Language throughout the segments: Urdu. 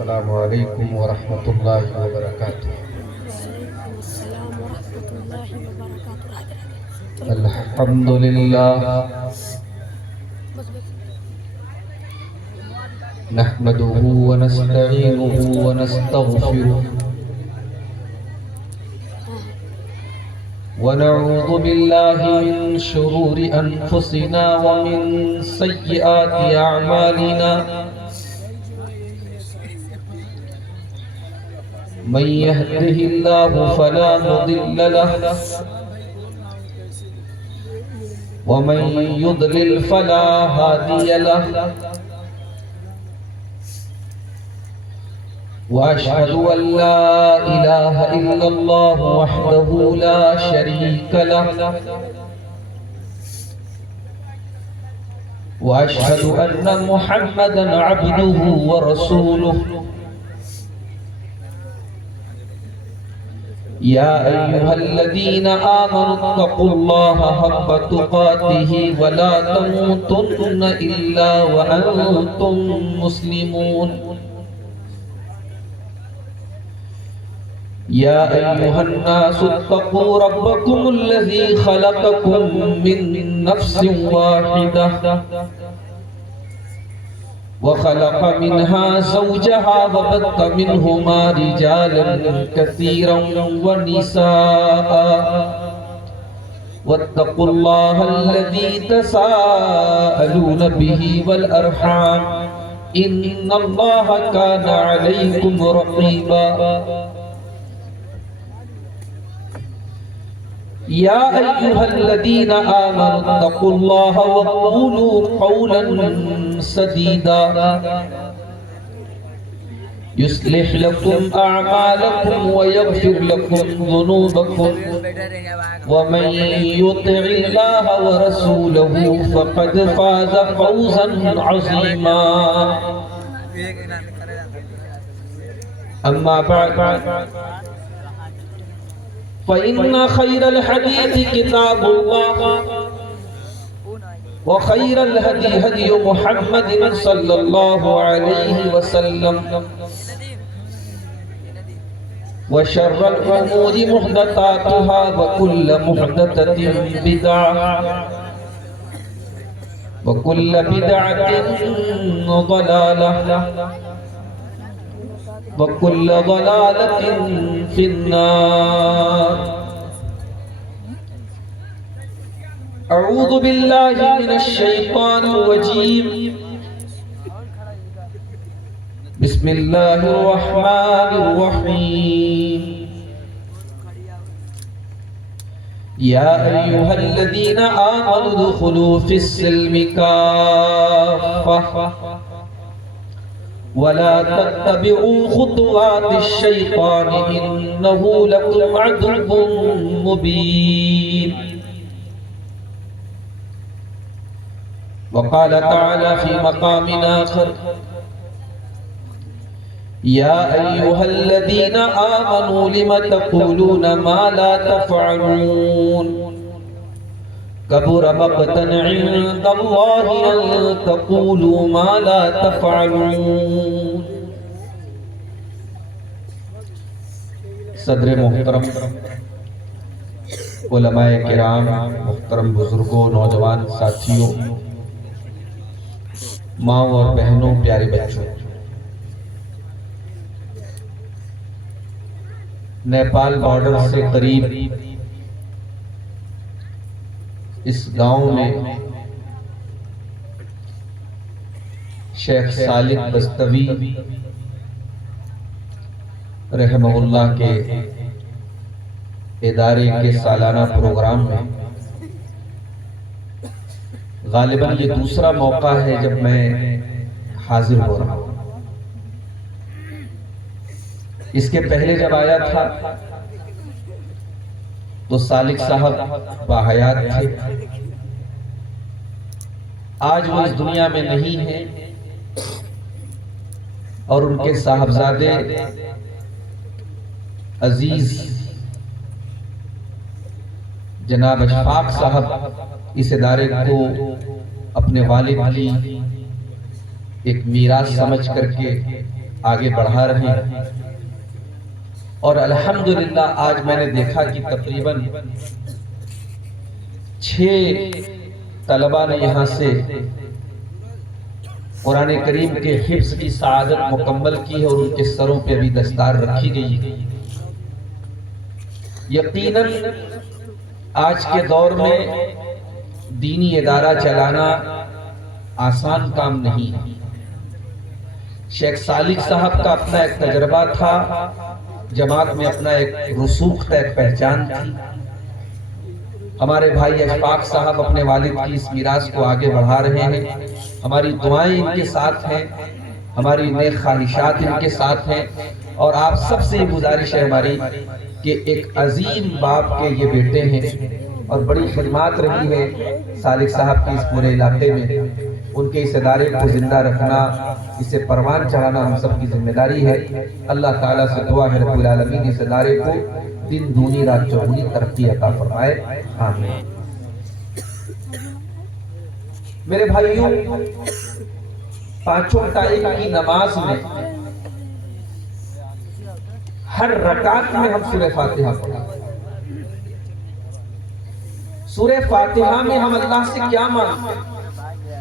السلام علیکم ورحمۃ اللہ وبرکاتہ۔ الحمدللہ نحمده ونستعینه ونستغفره ونعوذ بالله من شرور أنفسنا ومن سيئات أعمالنا من يهده الله فلا مضل له ومن يضلل فلا هادي له وأشهد أن لا إله إلا الله وحده لا شريك له وأشهد أن محمدا عبده ورسوله يا أيها الذين آمنوا اتقوا الله حق تقاته ولا تموتن إلا وأنتم مسلمون يا أيها الناس اتقوا ربكم الذي خلقكم من نفس واحدة وخلق منها زوجها وبث منهما رجالا كثيرا ونساء واتقوا الله الذي تساءلون به والأرحام إن الله كان عليكم رقيبا يا أيها الذين آمنوا اتقوا الله وقولوا قولا سديدا يصلح لكم أعمالكم ويغفر لكم ذنوبكم ومن يطع الله ورسوله فقد فاز فوزا عظيما أما بعد فإن خير الحديث كتاب الله وخير الهدي هدي محمد صلى الله عليه وسلم وشر الأمور محدثاتها وكل محدثة بدعة وكل بدعة ضلالة وكل ضلالة في النار أعوذ بالله من الشيطان الرجيم بسم الله الرحمن الرحيم يا أيها الذين آمنوا ادخلوا في السلم كافة ولا تتبعوا خطوات الشيطان إنه لكم عدو مبين وقال تعالى في مقام آخر يا أيها الذين آمنوا لم تقولون ما لا تفعلون كبر مقتا عند الله أن تقولوا ما لا تفعلون صدر محترم علماء کرام، محترم بزرگوں، نوجوان ساتھیوں، ماں اور بہنوں، پیارے بچوں، نیپال بارڈر سے قریب اس گاؤں میں شیخ صالح بستوی رحمہ اللہ کے ادارے کے سالانہ پروگرام میں غالباً یہ دوسرا موقع ہے جب میں حاضر ہو رہا ہوں۔ اس کے پہلے جب آیا تھا تو صالح صاحب باحیات تھے، آج وہ اس دنیا میں نہیں ہیں، اور ان کے صاحبزادے عزیز جناب اشفاق صاحب اس ادارے کو اپنے والد کی ایک میراث سمجھ کر کے آگے بڑھا رہے ہیں، اور الحمدللہ آج میں نے دیکھا کہ تقریباً 6 طلبہ نے یہاں سے قرآن کریم کے حفظ کی سعادت مکمل کی ہے، اور ان کے سروں پہ ابھی دستار رکھی گئی ہے۔ یقیناً آج کے دور میں دینی ادارہ چلانا آسان کام نہیں ہے۔ شیخ صالح صاحب کا اپنا ایک تجربہ تھا، جماعت میں اپنا ایک رسوخ تھا، ایک پہچان تھی۔ ہمارے بھائی اشفاق صاحب اپنے والد کی اس میراث کو آگے بڑھا رہے ہیں۔ ہماری دعائیں ان کے ساتھ ہیں، ہماری نیک خواہشات ان کے ساتھ ہیں، اور آپ سب سے یہ گزارش ہے ہماری کہ ایک عظیم باپ کے یہ بیٹے ہیں، اور بڑی خدمات رہی ہے صالح صاحب کی اس پورے علاقے میں۔ ان کے اس ادارے کو زندہ رکھنا، اسے پروان چڑھانا ہم سب کی ذمہ داری ہے۔ اللہ تعالیٰ سے دعا ہے رب العالمین اس ادارے کو دن دونی رات چوگنی ترقی عطا فرمائے، آمین۔ میرے بھائیوں، پانچوں ٹائم کی نماز میں ہر رکعت میں ہم سورہ فاتحہ پڑھیں۔ سورہ فاتحہ میں ہم اللہ سے کیا مانگتے ہیں؟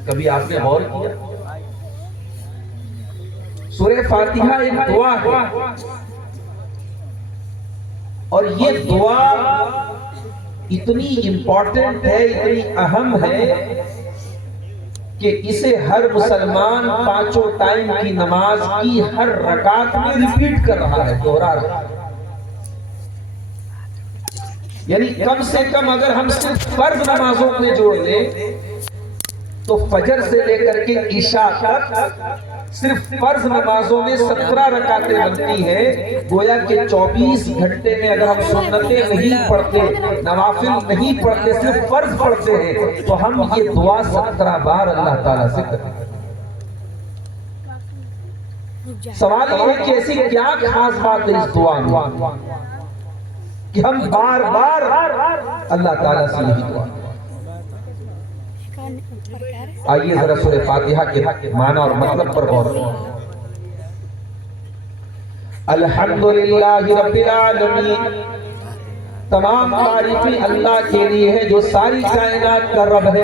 کبھی آپ نے غور کیا؟ سورہ فاتحہ ایک دعا ہے، اور یہ دعا اتنی امپورٹنٹ ہے، اتنی اہم ہے کہ اسے ہر مسلمان پانچوں ٹائم کی نماز کی ہر رکعت میں ریپیٹ کر رہا ہے، دوہرا رہا ہے۔ یعنی کم سے کم اگر ہم صرف فرض نمازوں میں جوڑ لیں تو فجر سے لے کر کے عشاء تک صرف فرض نمازوں میں 17 رکعتیں بنتی ہیں۔ گویا کہ 24 گھنٹے میں اگر ہم سنتیں نہیں پڑھتے، نوافل نہیں پڑھتے، صرف فرض پڑھتے ہیں، تو ہم یہ دعا 17 بار اللہ تعالیٰ سے کریں۔ سوال یہ ہے کہ ایسی کیا خاص بات ہے اس دعا میں کہ ہم بار بار اللہ تعالیٰ سے یہی دعا۔ آئیے ذرا سورہ فاتحہ کے معنی اور مطلب پر غور کریں۔ الحمدللہ رب العالمین، تمام تعریفیں اللہ کے لیے ہے جو ساری کائنات کا رب ہے۔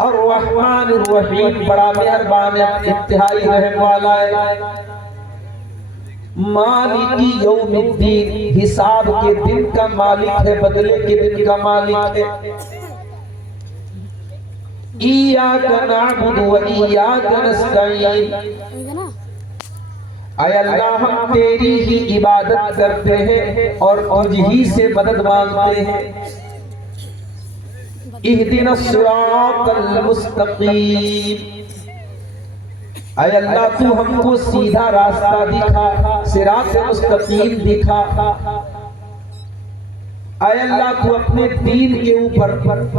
الرحمن الرحیم، بڑا مہربان ہے، انتہائی رحم والا ہے۔ مالک یوم الدین، حساب کے دن کا مالک ہے، بدلے کے دن کا مالک ہے۔ ایاک نعبد و ایاک نستعین، اے اللہ ہم تیری ہی عبادت کرتے ہیں اور تجھ ہی سے مدد مانگتے ہیں۔ اہدنا الصراط المستقیم، اے اللہ تو ہم کو سیدھا راستہ دکھا، صراط مستقیم دکھا۔ اے اللہ تو اپنے دین کے اوپر،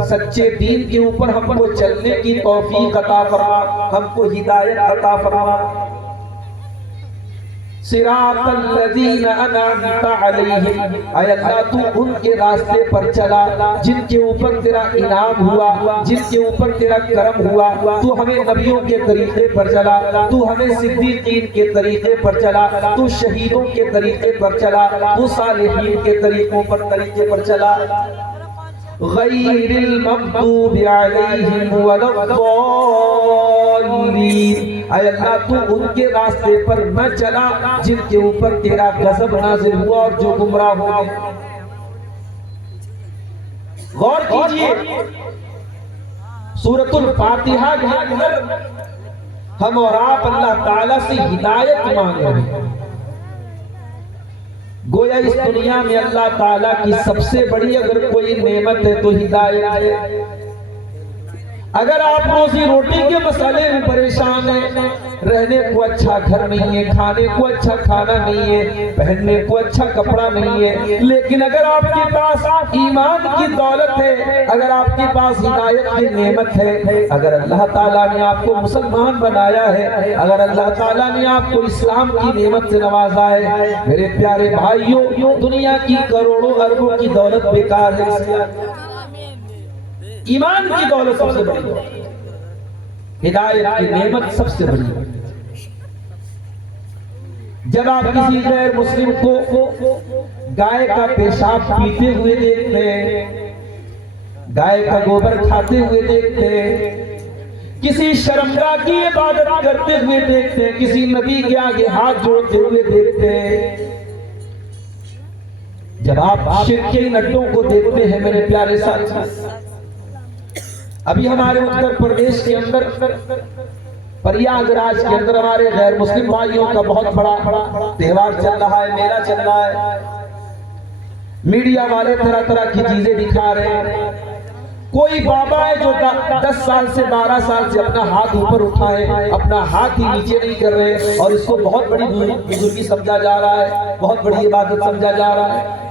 سچے دین کے اوپر ہم کو چلنے کی توفیق عطا فرما، ہم کو ہدایت عطا فرما۔ صراط الذین انعمت علیہم، اے اللہ تو ان کے راستے پر چلا جن کے اوپر تیرا انعام ہوا، جن کے اوپر تیرا کرم ہوا۔ تو ہمیں نبیوں کے طریقے پر چلا، تو ہمیں صدیقین کے طریقے پر چلا، تو شہیدوں کے طریقے پر چلا، تو صالحین کے طریقوں پر چلا۔ غیر المغضوب علیہم ولا الضالین، اے اللہ تو ان کے راستے پر نہ چلا جن کے اوپر تیرا غضب نازل ہوا اور جو گمراہ ہوئے۔ غور کیجئے، سورۃ الفاتحہ کے اندر ہم اور آپ اللہ تعالیٰ سے ہدایت مانگ رہے ہیں۔ گویا اس دنیا میں اللہ تعالیٰ کی سب سے بڑی اگر کوئی نعمت ہے تو ہدایت ہے۔ اگر آپ روزی روٹی کے مسئلے میں پریشان ہیں، رہنے کو اچھا گھر نہیں ہے، کھانے کو اچھا کھانا نہیں ہے، پہننے کو اچھا کپڑا نہیں ہے، لیکن اگر آپ کے پاس ایمان کی دولت ہے، اگر آپ کے پاس ہدایت کی نعمت ہے، اگر اللہ تعالیٰ نے آپ کو مسلمان بنایا ہے، اگر اللہ تعالیٰ نے آپ کو اسلام کی نعمت سے نوازا ہے، میرے پیارے بھائیوں، دنیا کی کروڑوں اربوں کی دولت بیکار ہے، ایمان کی دولت سب سے بڑی ہے، ہدایت کی نعمت سب سے بڑی ہے۔ جب آپ کسی غیر مسلم کو گائے کا پیشاب پیتے ہوئے دیکھتے ہیں، گائے کا گوبر کھاتے ہوئے دیکھتے ہیں، کسی شرمگاہ کی عبادت کرتے ہوئے دیکھتے ہیں، کسی نبی کے آگے ہاتھ جوڑتے ہوئے دیکھتے ہیں، جب آپ شرک کے نٹوں کو دیکھتے ہیں میرے پیارے ساتھی، ابھی ہمارے اتر پردیش کے اندر پریاگ راج کے اندر ہمارے غیر مسلم بھائیوں کا بہت بڑا تہوار چل رہا ہے، میلہ چل رہا ہے، میڈیا والے طرح طرح کی چیزیں دکھا رہے ہیں۔ کوئی بابا ہے جو 10 سال سے 12 سال سے اپنا ہاتھ اوپر اٹھائے، اپنا ہاتھ ہی نیچے نہیں کر رہے، اور اس کو بہت بڑی بزرگی سمجھا جا رہا ہے، بہت بڑی عبادت سمجھا جا رہا ہے۔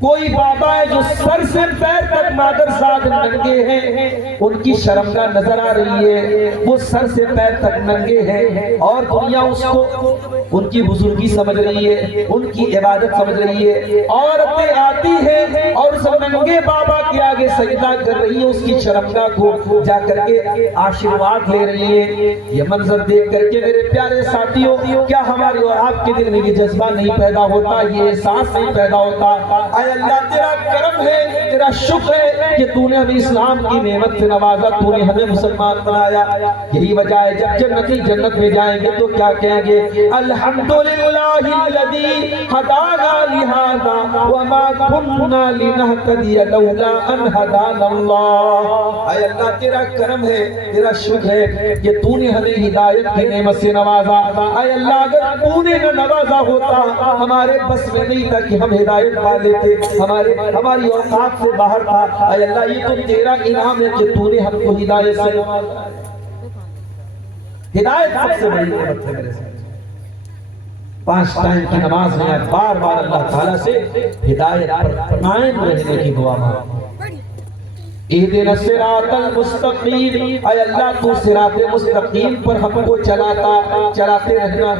کوئی بابا ہے جو سر سے پیر تک مادر ساتھ ننگے ہیں، ان کی شرمگاہ نظر آ رہی ہے، وہ سر سے پیر تک ننگے ہیں، اور دنیا اس کو ان کی بزرگی سمجھ رہی ہے، ان کی عبادت سمجھ رہی ہے۔ عورتیں آتی ہیں اور اس ننگے بابا کے آگے سجدہ کر رہی ہیں، اس کی شرمگاہ کو جا کر کے آشیرواد لے رہی ہیں۔ یہ منظر دیکھ کر کے میرے پیارے ساتھیوں، کیا ہمارے اور آپ کے دل میں یہ جذبہ نہیں پیدا ہوتا، یہ احساس نہیں پیدا ہوتا؟ اے اللہ تیرا کرم ہے، تیرا شکر ہے کہ تو نے ہمیں اسلام کی نعمت سے نوازا، تو نے ہمیں مسلمان بنایا۔ یہی وجہ ہے جب جنتی جنت میں جائیں گے تو کیا کہیں گے؟ الحمدللہ الذی ہدانا لہذا وما کننا لنہتدی لولا ان ہدانا اللہ۔ اے اللہ تیرا کرم ہے، تیرا شکر ہے کہ تو نے ہمیں ہدایت کی نعمت سے نوازا۔ اے اللہ اگر تو نے نہ نوازا ہوتا، ہمارے بس میں نہیں تھا کہ ہم ہدایت پا لیتے، ہماری اوقات سے باہر تھا۔ اے اللہ یہ تو تیرا انعام ہے کہ تو نے ہم کو ہدایت سے نوازا۔ ہدایت سب سے بڑی نعمت ہے میرے ساتھ۔ 5 ٹائم کی نماز میں بار بار اللہ تعالیٰ سے ہدایت پر قائم رہنے کی دعا مانگو۔ اہدنا الصراط المستقیم، اے اللہ تو صراط مستقیم پر ہم کو چلاتے رہنا۔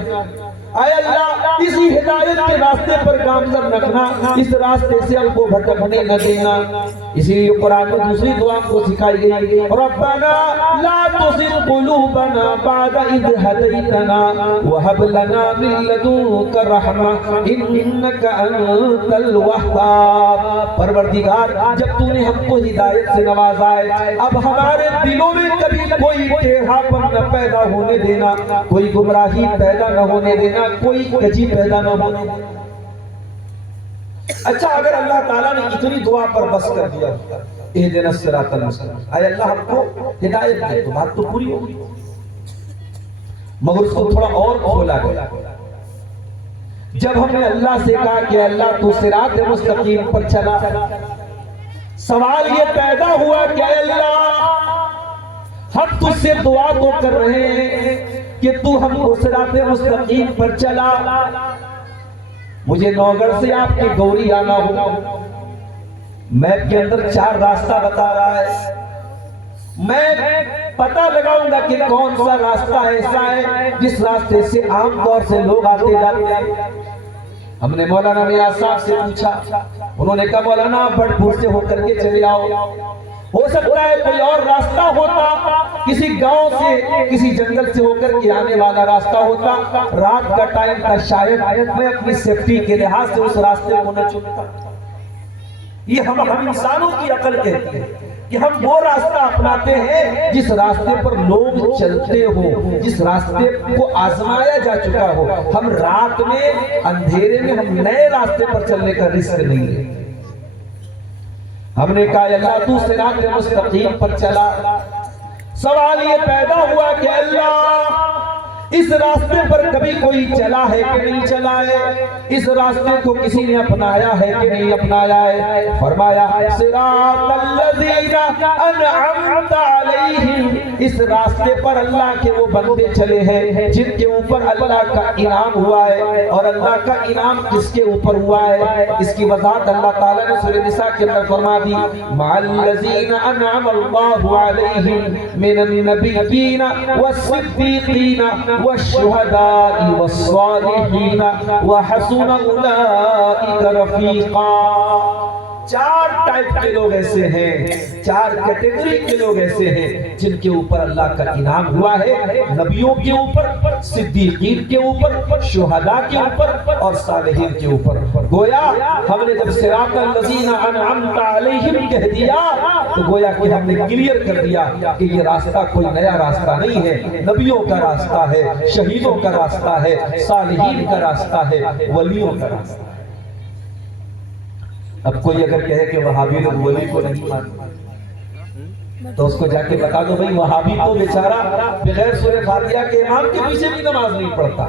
اے اللہ اسی ہدایت کے راستے پر گامزن رکھنا، اس راستے سے ہم کو بھٹکنے نہ دینا۔ اسی لیے قرآن میں دوسری دعا کو سکھائی گئی، ربنا لا تزغ قلوبنا بعد اذ ہدیتنا وہب لنا من لدنک رحمہ انک انت الوہاب۔ پروردگار جب تو نے ہم کو ہدایت سے نوازا ہے، اب ہمارے دلوں میں کبھی کوئی ٹیڑھا پن نہ پیدا ہونے دینا، کوئی گمراہی پیدا نہ ہونے دینا، کوئی کجی پیدا نہ ہونے دینا۔ اچھا اگر اللہ تعالیٰ نے اتنی دعا پر بس کر دیا، اہدنا الصراط المستقیم، اے اللہ ہم کو ہدایت دے، تو بات تو پوری ہوگی، مگر اس کو تھوڑا اور کھولا گیا۔ جب ہم نے اللہ سے کہا کہ اللہ تو صراط مستقیم پر چلا، سوال یہ پیدا ہوا کہ اے اللہ ہم تجھ سے دعا تو کر رہے ہیں کہ تو ہم کو صراط مستقیم پر چلا، مجھے نوگڑھ سے آپ کے گوری آنا ہو، میپ کے اندر 4 راستہ بتا رہا ہے، میں پتہ لگاؤں گا کہ کون سا راستہ ایسا ہے جس راستے سے عام طور سے لوگ آتے جاتے ہیں۔ ہم نے مولانا نیاز صاحب سے پوچھا، انہوں نے کہا مولانا آپ بھٹپور سے ہو کر کے چلے آؤ، ہو سکتا ہے کوئی اور راستہ ہوتا، کسی گاؤں سے کسی جنگل سے ہو کر کے آنے والا راستہ ہوتا، رات کا ٹائم تھا، شاید میں اپنی سیفٹی کے لحاظ سے اس راستے کو نہ چنتا۔ یہ ہم انسانوں کی عقل کہتی ہے کہ ہم وہ راستہ اپناتے ہیں جس راستے پر لوگ چلتے ہو، جس راستے کو آزمایا جا چکا ہو۔ ہم رات میں اندھیرے میں ہم نئے راستے پر چلنے کا رسک نہیں ہے۔ ہم نے کہا اللہ تو صراط مستقیم پر چلا، سوال یہ پیدا ہوا کہ اللہ اس راستے پر کبھی کوئی چلا ہے کہ نہیں چلا ہے، اس راستے کو کسی نے اپنایا ہے کہ نہیں اپنایا ہے؟ فرمایا صراط الذین انعمت علیہم، اس راستے پر اللہ کے وہ بندے چلے ہیں جن کے اوپر اللہ کا انعام ہوا ہے، اور اللہ کا انعام کس کے اوپر ہوا ہے اس کی وضاحت اللہ تعالیٰ نے سورہ نساء کے اندر فرما دی، مع الذین انعم اللہ علیہم من النبیین والصدیقین والشہداء والصالحین وحسن اولئک رفیقا۔ 4 ٹائپ کے لوگ ایسے ہیں، 4 کیٹیگری کے لوگ ایسے ہیں جن کے اوپر اللہ کا انعام ہوا ہے، نبیوں کے اوپر، صدیقین کے اوپر، شہداء کے اوپر اور صالحین کے اوپر۔ گویا ہم نے جب صراط الذین انعمت علیہم کہہ دیا تو گویا کہ ہم نے کلیئر کر دیا کہ یہ راستہ کوئی نیا راستہ نہیں ہے، نبیوں کا راستہ ہے، شہیدوں کا راستہ ہے، صالحین کا راستہ ہے، ولیوں کا راستہ ہے۔ اب کوئی اگر کہے کہ وہابی لوگ ولی کو نہیں مانتے تو اس کو جا کے بتا دو بھائی وہابی تو بیچارہ بغیر سورہ فاتحہ کے امام کے پیچھے بھی نماز نہیں پڑھتا،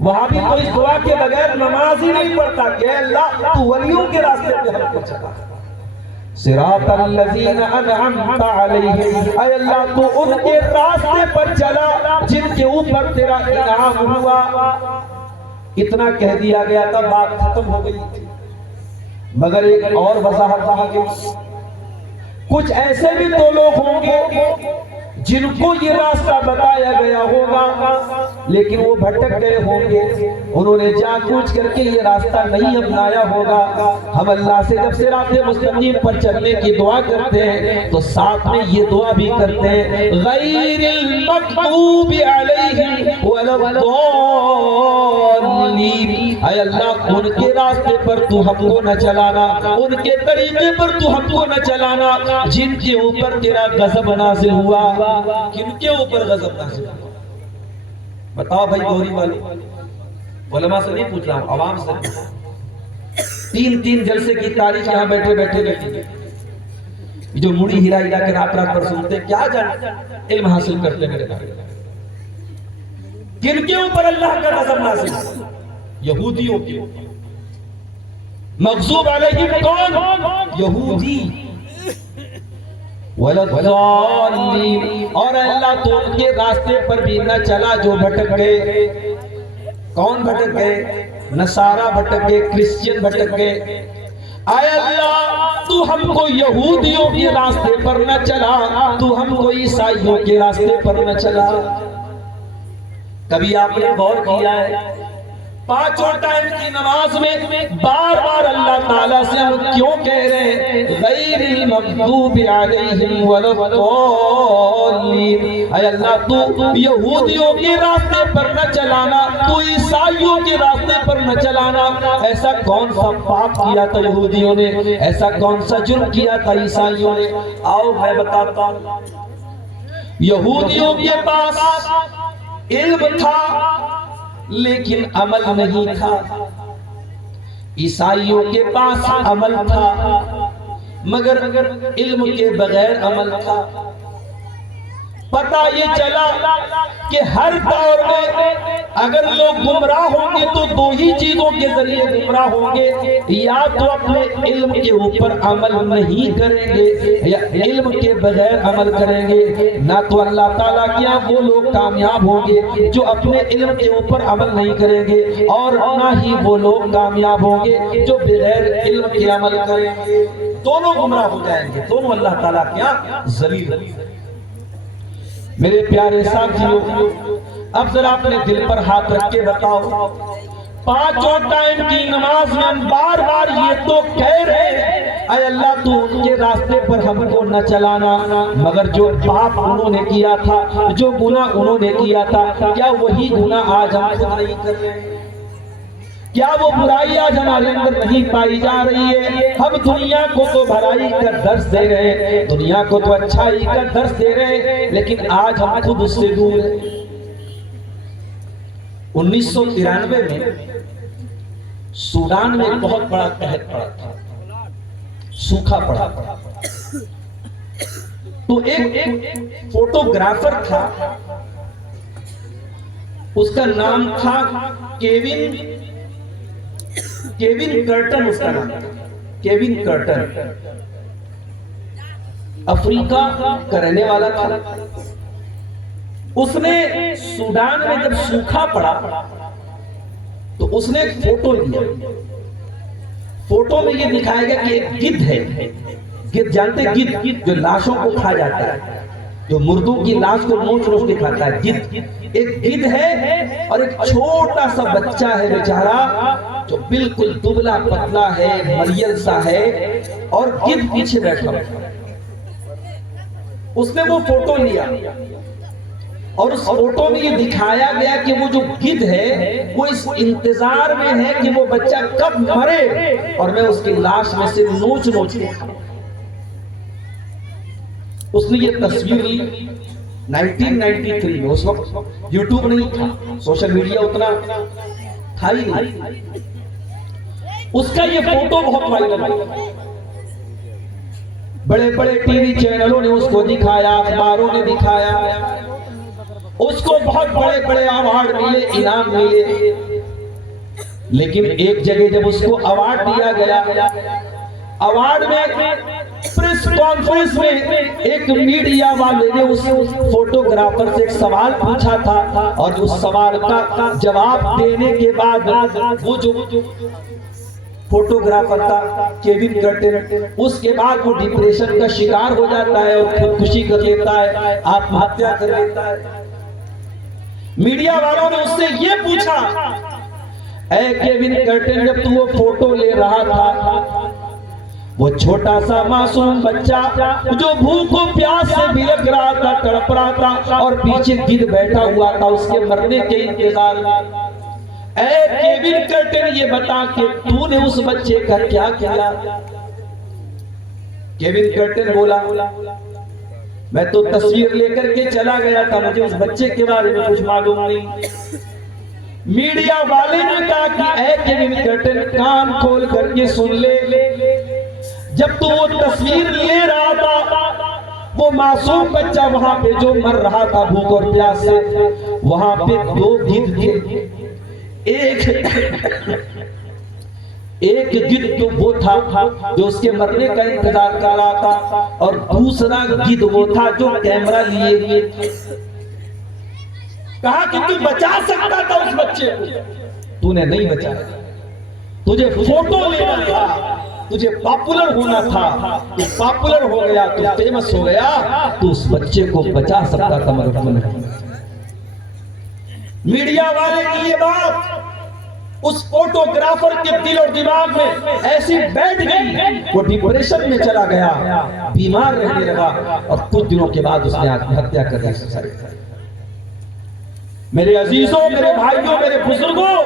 وہابی تو اس دعا کے بغیر نماز ہی نہیں پڑھتا کہ اے اللہ تو ولیوں کے راستے پہ ہم کو چلا، صراط الذین انعمت علیہم، اے اللہ تو ان کے راستے پر چلا جن کے اوپر تیرا انعام ہوا۔ اتنا کہہ دیا گیا تھا، بات ختم ہو گئی تھی، مگر ایک اور وضاحت کی گئی، کچھ ایسے بھی تو لوگ ہوں گے جن کو یہ راستہ بتایا گیا ہوگا لیکن وہ بھٹک گئے ہوں گے، انہوں نے جان بوجھ کر کے یہ راستہ نہیں اپنایا ہوگا۔ ہم اللہ سے جب صراط مستقیم پر چلنے کی دعا کرتے ہیں تو ساتھ میں یہ دعا بھی کرتے ہیں، غیر المغضوب علیہم ولا الضالین، اے اللہ ان کے راستے پر تو ہم کو نہ چلانا، ان کے طریقے پر تو ہم کو نہ چلانا جن کے اوپر تیرا غضب نازل ہوا۔ کن کے اوپر غضب نازل ہوا؟ بتاؤ بھائی گوری والے، علماء سے نہیں پوچھ رہا ہوں، عوام سے۔ 3 جلسے کی تاریخ یہاں بیٹھے بیٹھے جو مڑی ہیرا ہیرا کے رات رات پر سنتے کیا جان علم حاصل کرتے میرے بھائی، کن کے اوپر اللہ کا غضب نازل ہوا؟ یہودیوں کے اوپر۔ مغضوب علیہم کون؟ یہودی۔ وَلَضَّالِّينَ، اور اللہ تو ان کے راستے پر بھی نہ چلا جو بھٹک گئے۔ کون بھٹک گئے؟ نصارہ بھٹک گئے، کرسچین بھٹک گئے۔ اے اللہ تو ہم کو یہودیوں کے راستے پر نہ چلا، تو ہم کو عیسائیوں کے راستے پر نہ چلا۔ کبھی آپ نے غور کیا ہے 5 ٹائم کی نماز میں بار بار اللہ تعالیٰ سے ہم کیوں کہہ رہے ہیں غیر المغضوب علیہم ولا الضالین، اے اللہ تو یہودیوں کے راستے پر نہ چلانا، تو عیسائیوں کے راستے پر نہ چلانا۔ ایسا کون سا پاپ کیا تھا یہودیوں نے، ایسا کون سا جرم کیا تھا عیسائیوں نے؟ آؤ میں بتاتا ہوں۔ یہودیوں کے پاس علم تھا لیکن عمل نہیں تھا، عیسائیوں کے پاس عمل تھا مگر علم کے بغیر عمل تھا۔ پتہ یہ چلا کہ ہر دور میں اگر لوگ گمراہ ہوں گے تو 2 ہی چیزوں کے ذریعے گمراہ ہوں گے، یا تو اپنے علم کے اوپر عمل نہیں کریں گے یا علم کے بغیر عمل کریں گے۔ نہ تو اللہ تعالیٰ کیا وہ لوگ کامیاب ہوں گے جو اپنے علم کے اوپر عمل نہیں کریں گے، اور نہ ہی وہ لوگ کامیاب ہوں گے جو بغیر علم کے عمل کریں گے۔ دونوں گمراہ ہو جائیں گے، دونوں اللہ تعالیٰ کیا ذلیل۔ میرے پیارے ساتھیوں، اب ذرا اپنے دل پر ہاتھ رکھ کے بتاؤ، 5 ٹائم کی نماز میں ہم بار بار یہ تو کہہ رہے ہیں اے اللہ تو ان کے راستے پر ہم کو نہ چلانا، مگر جو پاپ انہوں نے کیا تھا، جو گناہ انہوں نے کیا تھا، کیا وہی گناہ آج ہم خود نہیں کر رہے ہیں؟ کیا وہ برائی آج ہمارے اندر نہیں پائی جا رہی ہے؟ ہم دنیا کو تو بھلائی کا درس دے رہے ہیں، دنیا کو تو اچھائی کا درس دے رہے ہیں، لیکن آج ہم خود اس سے دور ہیں۔ 1993 میں سوڈان میں ایک بہت بڑا قحط پڑا تھا، سوکھا پڑا تھا، تو ایک فوٹوگرافر تھا، اس کا نام تھا کیون کرٹن، اس کا نام کیون کرٹن، افریقہ کا رہنے والا تھا۔ اس نے سوڈان میں جب سوکھا پڑا تو اس نے ایک فوٹو لیا، فوٹو میں یہ دکھایا گیا کہ ایک گدھ ہے، گدھ جانتے گدھ جو لاشوں کو کھا جاتا ہے، جو مردوں کی لاش کو نوچ نوچ کے کھاتا ہے، گدھ ایک گدھ ہے، اور ایک چھوٹا سا بچہ ہے بیچارہ جو بالکل دبلا پتلا ہے، مریل سا ہے اور گدھ پیچھے بیٹھا ہوا۔ اس نے وہ فوٹو لیا اور اس فوٹو میں یہ دکھایا گیا کہ وہ جو گدھ ہے وہ اس انتظار میں ہے کہ وہ بچہ کب مرے اور میں اس کی لاش میں سے نوچ نوچ کے کھاؤں۔ اس نے یہ تصویر لی 1993 میں، اس وقت یوٹیوب نہیں تھا، سوشل میڈیا اتنا تھا ہی نہیں۔ اس کا یہ فوٹو بہت وائرل ہے، بڑے بڑے ٹی وی چینلوں نے اس کو دکھایا، اخباروں نے دکھایا، اس کو بہت بڑے بڑے ایوارڈ ملے، انعام ملے۔ لیکن ایک جگہ جب اس کو ایوارڈ دیا گیا، ایوارڈ میں پریس کانفرنس میں ایک میڈیا والے نے اس فوٹوگرافر سے ایک سوال پوچھا تھا اور اس سوال کا جواب دینے کے بعد وہ جو فوٹوگرافر تھا کیون کرٹن، اس کے بعد وہ ڈپریشن کا شکار ہو جاتا ہے اور خودکشی کر لیتا ہے، آتم ہتیا کر لیتا ہے۔ میڈیا والوں نے اس سے یہ پوچھا، اے کیون کرٹن، جب تو وہ فوٹو لے رہا تھا، وہ چھوٹا سا معصوم بچہ جو بھوک و پیاس سے بلک رہا تھا، تڑپ رہا تھا اور پیچھے گدھ بیٹھا ہوا تھا اس کے مرنے کے انتظار میں، اے کیون کرٹن یہ بتا کہ تو نے اس بچے کا کیا کیا؟ کیون کرٹن بولا، میں تو تصویر لے کر کے چلا گیا تھا، مجھے اس بچے کے بارے میں کچھ معلوم نہیں۔ میڈیا والے نے کہا کہ اے کیون کرٹن کان کھول کر کے سن لے، جب تو وہ تصویر لے رہا تھا، وہ معصوم بچہ وہاں پہ جو مر رہا تھا بھوک اور پیاس سے، وہاں پہ دو گدھ تھے، ایک گدھ تو وہ تھا جو اس کے مرنے کا انتظار کر رہا تھا اور دوسرا گدھ وہ تھا جو کیمرہ لیے ہوئے تھے۔ کہا کہ تو بچا سکتا تھا اس بچے کو، تو نے نہیں بچایا، تجھے فوٹو لینا تھا، تجھے پاپولر ہونا تھا، تو پاپولر ہو گیا، تو فیمس ہو گیا، تو اس بچے کو بچا سکتا تھا مگر تم نے۔ میڈیا والے کی یہ بات اس فوٹوگرافر کے دل اور دماغ میں ایسی بیٹھ گئی، وہ ڈپریشن میں چلا گیا، بیمار رہنے لگا اور کچھ دنوں کے بعد اس نے آتم ہتیا کر دی۔ میرے عزیزوں، میرے بھائیوں، میرے بزرگوں،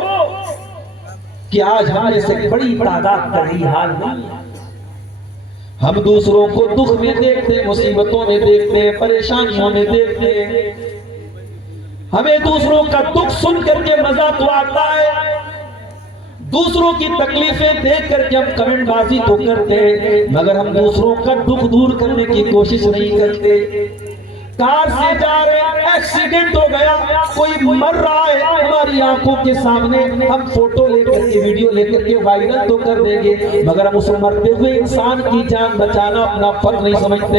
کہ آج ہم میں سے بڑی تعداد کا یہی حال نہیں ہے۔ ہم دوسروں کو دکھ میں دیکھتے، مصیبتوں میں دیکھتے، پریشانیوں میں دیکھتے، ہمیں دوسروں کا دکھ سن کر کے مزہ تو آتا ہے، دوسروں کی تکلیفیں دیکھ کر کے ہم کمنٹ بازی تو کرتے، مگر ہم دوسروں کا دکھ دور کرنے کی کوشش نہیں کرتے۔ کار سے جا رہے، ایکسیڈنٹ ہو گیا، کوئی مر رہا ہے ہماری آنکھوں کے سامنے، ہم فوٹو لے کر کے، ویڈیو لے کر کے وائرل تو کر دیں گے، مگر ہم اس مرتے ہوئے انسان کی جان بچانا اپنا فرض نہیں سمجھتے۔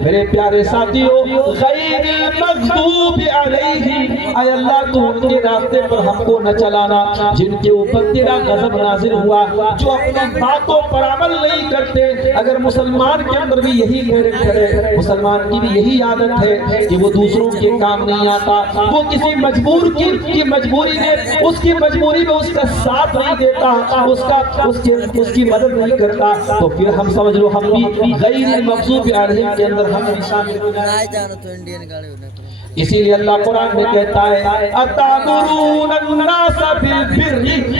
میرے پیارے ساتھیوں، غیر المغضوب علیہم، اے اللہ تو ان کے راستے پر ہم کو نہ چلانا جن کے اوپر تیرا غضب نازل ہوا، جو اپنی باتوں پر عمل نہیں کرتے۔ اگر مسلمان کے اندر بھی یہی کیریکٹر ہے، مسلمان کی بھی یہی عادت ہے کہ وہ دوسروں کے کام نہیں آتا، وہ کسی مجبور کی مجبوری میں، اس کی مجبوری میں اس کا ساتھ نہیں دیتا، اس کی مدد نہیں کرتا، تو پھر ہم سمجھ لو ہم بھی غیر المغضوب علیہم کے اندر ہم بھی شامل ہو جائیں۔ اسی لیے اللہ قرآن میں کہتا ہے اتامرون الناس بالبر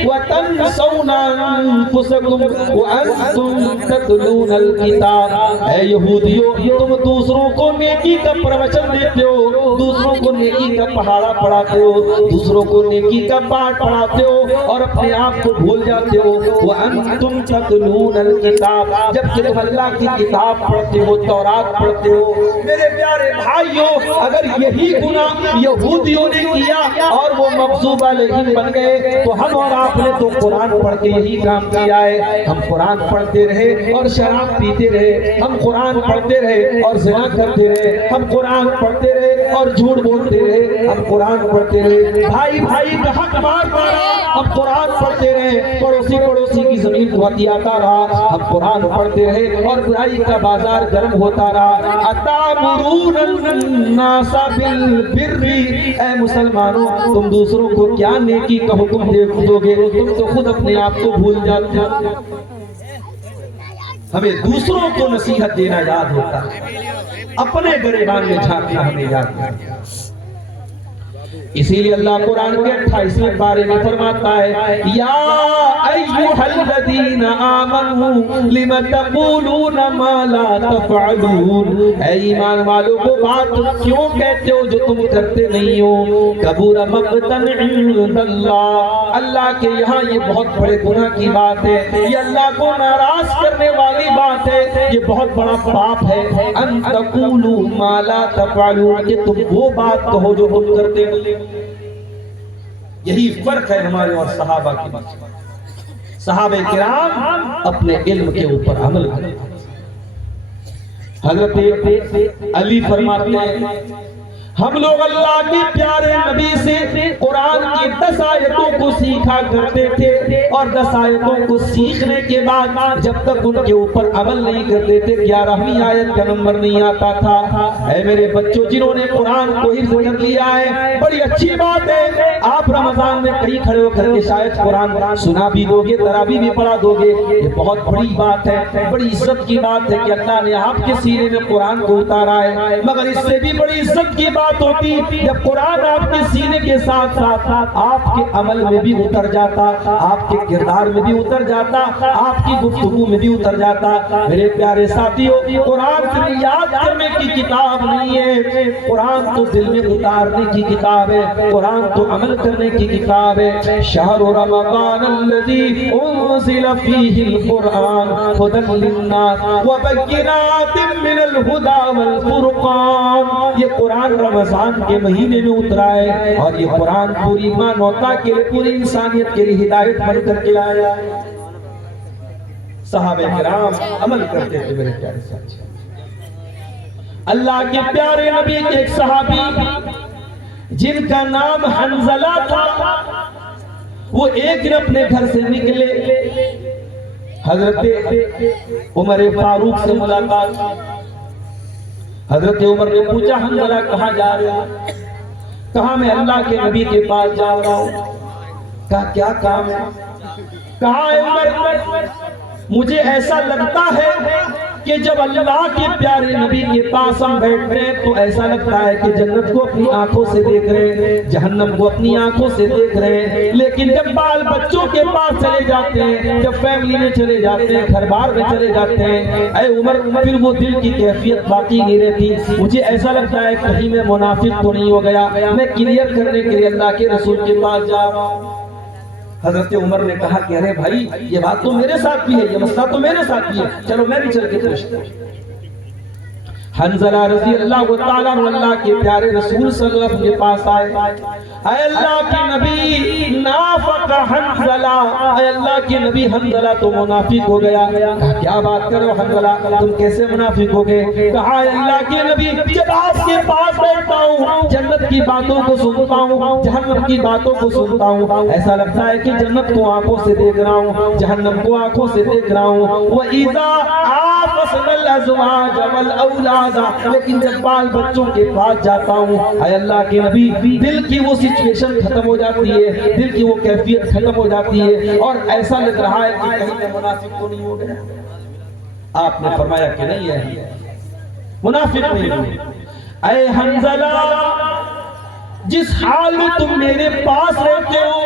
وتنسون انفسکم وانتم تتلون الکتاب، اے یہودیوں تم دوسروں کو نیکی کا پروچن دیتے ہو، دوسروں کو نیکی کا پڑھاڑا پڑھاتے ہو، دوسروں کو نیکی کا پاٹ پڑھاتے ہو اور اپنے آپ کو بھول جاتے ہو۔ وانتم تتلون الکتاب، جبکہ تم اللہ کی کتاب پڑھتے ہو، تورات پڑھتے ہو۔ میرے پیارے بھائیوں، اگر یہی گناہ یہودیوں نے کیا اور وہ مغضوب علیہم بن گئے، تو ہم اور آپ نے تو قرآن پڑھ کے یہی کام کیا ہے۔ ہم قرآن پڑھتے رہے اور شراب پیتے رہے، ہم قرآن پڑھتے رہے اور زنا کرتے رہے، ہم قرآن پڑھتے رہے اور جھوٹ بولتے رہے، ہم قرآن پڑھتے رہے، بھائی بھائی کا حق مار مارا، ہم قرآن پڑھتے رہے، پڑوسی کی زمین کو ہتھیاتا رہا، ہم قرآن پڑھتے رہے اور برائی کا بازار گرم ہوتا رہا۔ اتامرون الناس بالبر، اے مسلمانوں تم دوسروں کو کیا نیکی کا حکم دو گے، تم تو خود اپنے آپ کو بھول جاتے ہو۔ ہمیں دوسروں کو نصیحت دینا یاد ہوتا ہے، اپنے گریبان میں جھانکنا ہمیں یاد ہے۔ اسی لیے اللہ قرآن کے 28ویں پارے میں فرماتا ہے یا ایھا الذین آمنوا لم تقولون ما لا تفعلون، اے ایمان والوں کو بات کیوں کہتے ہو جو تم کرتے نہیں ہو۔ کبر مقتا عند اللہ، اللہ کے یہاں یہ بہت بڑے گناہ کی بات ہے، یہ اللہ کو ناراض کرنے والی بات ہے، یہ بہت بڑا پاپ ہے۔ ان تقولوا ما لا تفعلون، کہ تم وہ بات کہو جو تم کرتے نہیں۔ یہی فرق ہے ہمارے اور صحابہ کے بیچ۔ صحابہ کرام اپنے علم کے اوپر عمل کرتے ہیں۔ حضرت علی فرماتے ہیں ہم لوگ اللہ کے پیارے نبی سے قرآن کی 10 آیتوں کو سیکھا کرتے تھے، اور 10 آیتوں کو سیکھنے کے بعد جب تک ان کے اوپر عمل نہیں کرتے تھے 11ویں آیت کا نمبر نہیں آتا تھا۔ اے میرے بچوں جنہوں نے قرآن کو حفظ کر لیا ہے، بڑی اچھی بات ہے، آپ رمضان میں کہیں کھڑے ہو کر کے شاید قرآن سنا بھی دو گے، تراویح بھی پڑھا دو گے، یہ بہت بڑی بات ہے، بڑی عزت کی بات ہے کہ اللہ نے آپ کے سینے میں قرآن کو اتارا ہے۔ مگر اس سے بھی بڑی عزت کی بات ہوتی جب قرآن آپ کے سینے کے ساتھ ساتھ آپ کے عمل میں بھی اتر جاتا، آپ کے کردار میں بھی اتر جاتا، آپ کی گفتگو میں بھی اتر جاتا۔ میرے پیارے ساتھیوں، قرآن صرف یاد کرنے کی کتاب نہیں ہے، قرآن تو دل میں اتارنے کی کتاب ہے، قرآن تو عمل کرنے کی کتاب ہے۔ شہر رمضان الذی انزل فیہ القرآن ھدی للناس وبینات من الھدی والفرقان، یہ قرآن رمضان کے مہینے میں اترا ہے، اور یہ قرآن پوری مانوتا کے لیے، پوری انسانیت کے لیے ہدایت بن کر کے آیا ہے۔ صحابہ کرام عمل کرتے تھے میرے پیارے ساتھی۔ اللہ کے پیارے نبی کے ایک صحابی جن کا نام حنظلہ تھا، وہ ایک دن اپنے گھر سے نکلے، حضرت عمر فاروق سے ملاقات۔ حضرت عمر نے پوچھا حنظلہ کہاں جا رہے ہو؟ کہا میں اللہ کے نبی کے پاس جا رہا ہوں۔ کہا کیا کام ہے؟ کہا اے عمر مجھے ایسا لگتا ہے کہ جب اللہ کے پیارے نبی کے پاس ہم بیٹھتے ہیں تو ایسا لگتا ہے کہ جنت کو اپنی آنکھوں سے دیکھ رہے ہیں، جہنم کو اپنی آنکھوں سے دیکھ رہے ہیں، لیکن جب بال بچوں کے پاس چلے جاتے ہیں، جب فیملی میں چلے جاتے ہیں، گھر بار میں چلے جاتے ہیں، اے عمر پھر وہ دل کی کیفیت باقی نہیں رہتی۔ مجھے ایسا لگتا ہے کہیں میں منافق تو نہیں ہو گیا، میں کلیئر کرنے کے لیے اللہ کے رسول کے پاس جا رہا ہوں۔ حضرت عمر نے کہا کہ ارے بھائی یہ بات تو میرے ساتھ بھی ہے، یہ مسئلہ تو میرے ساتھ بھی ہے، چلو میں بھی چل کے پوچھتا ہوں۔ حنظلہ رضی اللہ تعالیٰ عنہ اللہ کے پیارے رسول صلی اللہ علیہ وسلم کے پاس آئے، اے اللہ کے نبی نافق حنظلہ، اے اللہ کے نبی حنظلہ تو منافق ہو گیا۔ کہا کیا بات کرو حنظلہ، تم کیسے منافق ہو گئے؟ کہا اے اللہ کے نبی جب آپ کے پاس بیٹھتا ہوں، جنت کی باتوں کو سنتا ہوں، جہنم کی باتوں کو سنتا ہوں، ایسا لگتا ہے کہ جنت کو آنکھوں سے دیکھ رہا ہوں، جہنم کو آنکھوں سے دیکھ رہا ہوں۔ وَإِذَا آفَسْنَا الْأَزْوَاجَ وَالْأَوْلَادَ، لیکن جب بال بچوں کے پاس جاتا ہوں، اے اللہ کے نبی دل کی وہ سچویشن ختم ہو جاتی ہے، دل کی وہ کیفیت ختم ہو جاتی ہے، اور ایسا لگ رہا ہے کہ کہیں میں منافق تو نہیں ہو گیا۔ آپ نے فرمایا کہ نہیں ہے، منافق نہیں ہو۔ اے حنظلہ جس حال میں تم میرے پاس رہتے ہو،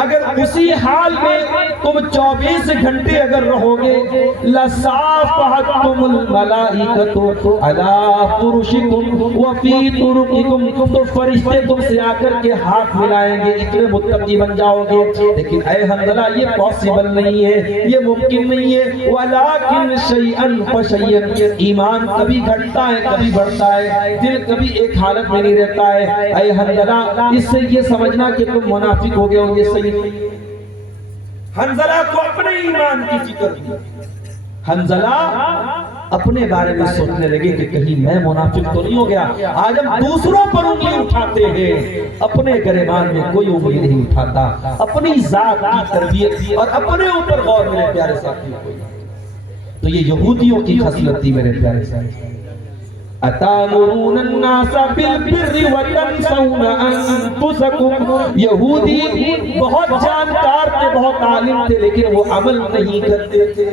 اگر اسی حال میں تم 24 گھنٹے اگر رہو گے، لَصَافَحَتْكُمُ الْمَلَائِكَةُ عَلَىٰ فُرُشِكُمْ وَفِي طُرُقِكُمْ، تو فرشتے تم سے آ کر کے ہاتھ ملائیں گے، اتنے متقی بن جاؤ گے۔ لیکن اے حنظلہ یہ پاسبل نہیں ہے، یہ ممکن نہیں ہے۔ وَلَٰكِنْ شَيْئًا فَشَيْئًا، ایمان کبھی گھٹتا ہے کبھی بڑھتا ہے، دل کبھی ایک حالت میں نہیں رہتا ہے۔ اے حنظلہ اس سے یہ سمجھنا کہ تم منافق ہو گئے ہو یہ صحیح نہیں۔ حنظلہ کو اپنے ایمان کی فکر تھی، حنظلہ اپنے بارے میں سوچنے لگے کہ کہیں میں منافق تو نہیں ہو گیا. آج ہم دوسروں پر انگلی اٹھاتے ہیں, اپنے گریبان میں کوئی انگلی نہیں اٹھاتا. اپنی ذات کی تربیت اور اپنے اوپر غور میرے پیارے ساتھی. تو یہ یہودیوں کی خصلت تھی میرے پیارے ساتھی. اتامرون الناس بالبر وتنسون انفسکم. یہودی بہت جانکار تھے, بہت عالم تھے, لیکن وہ عمل نہیں کرتے تھے.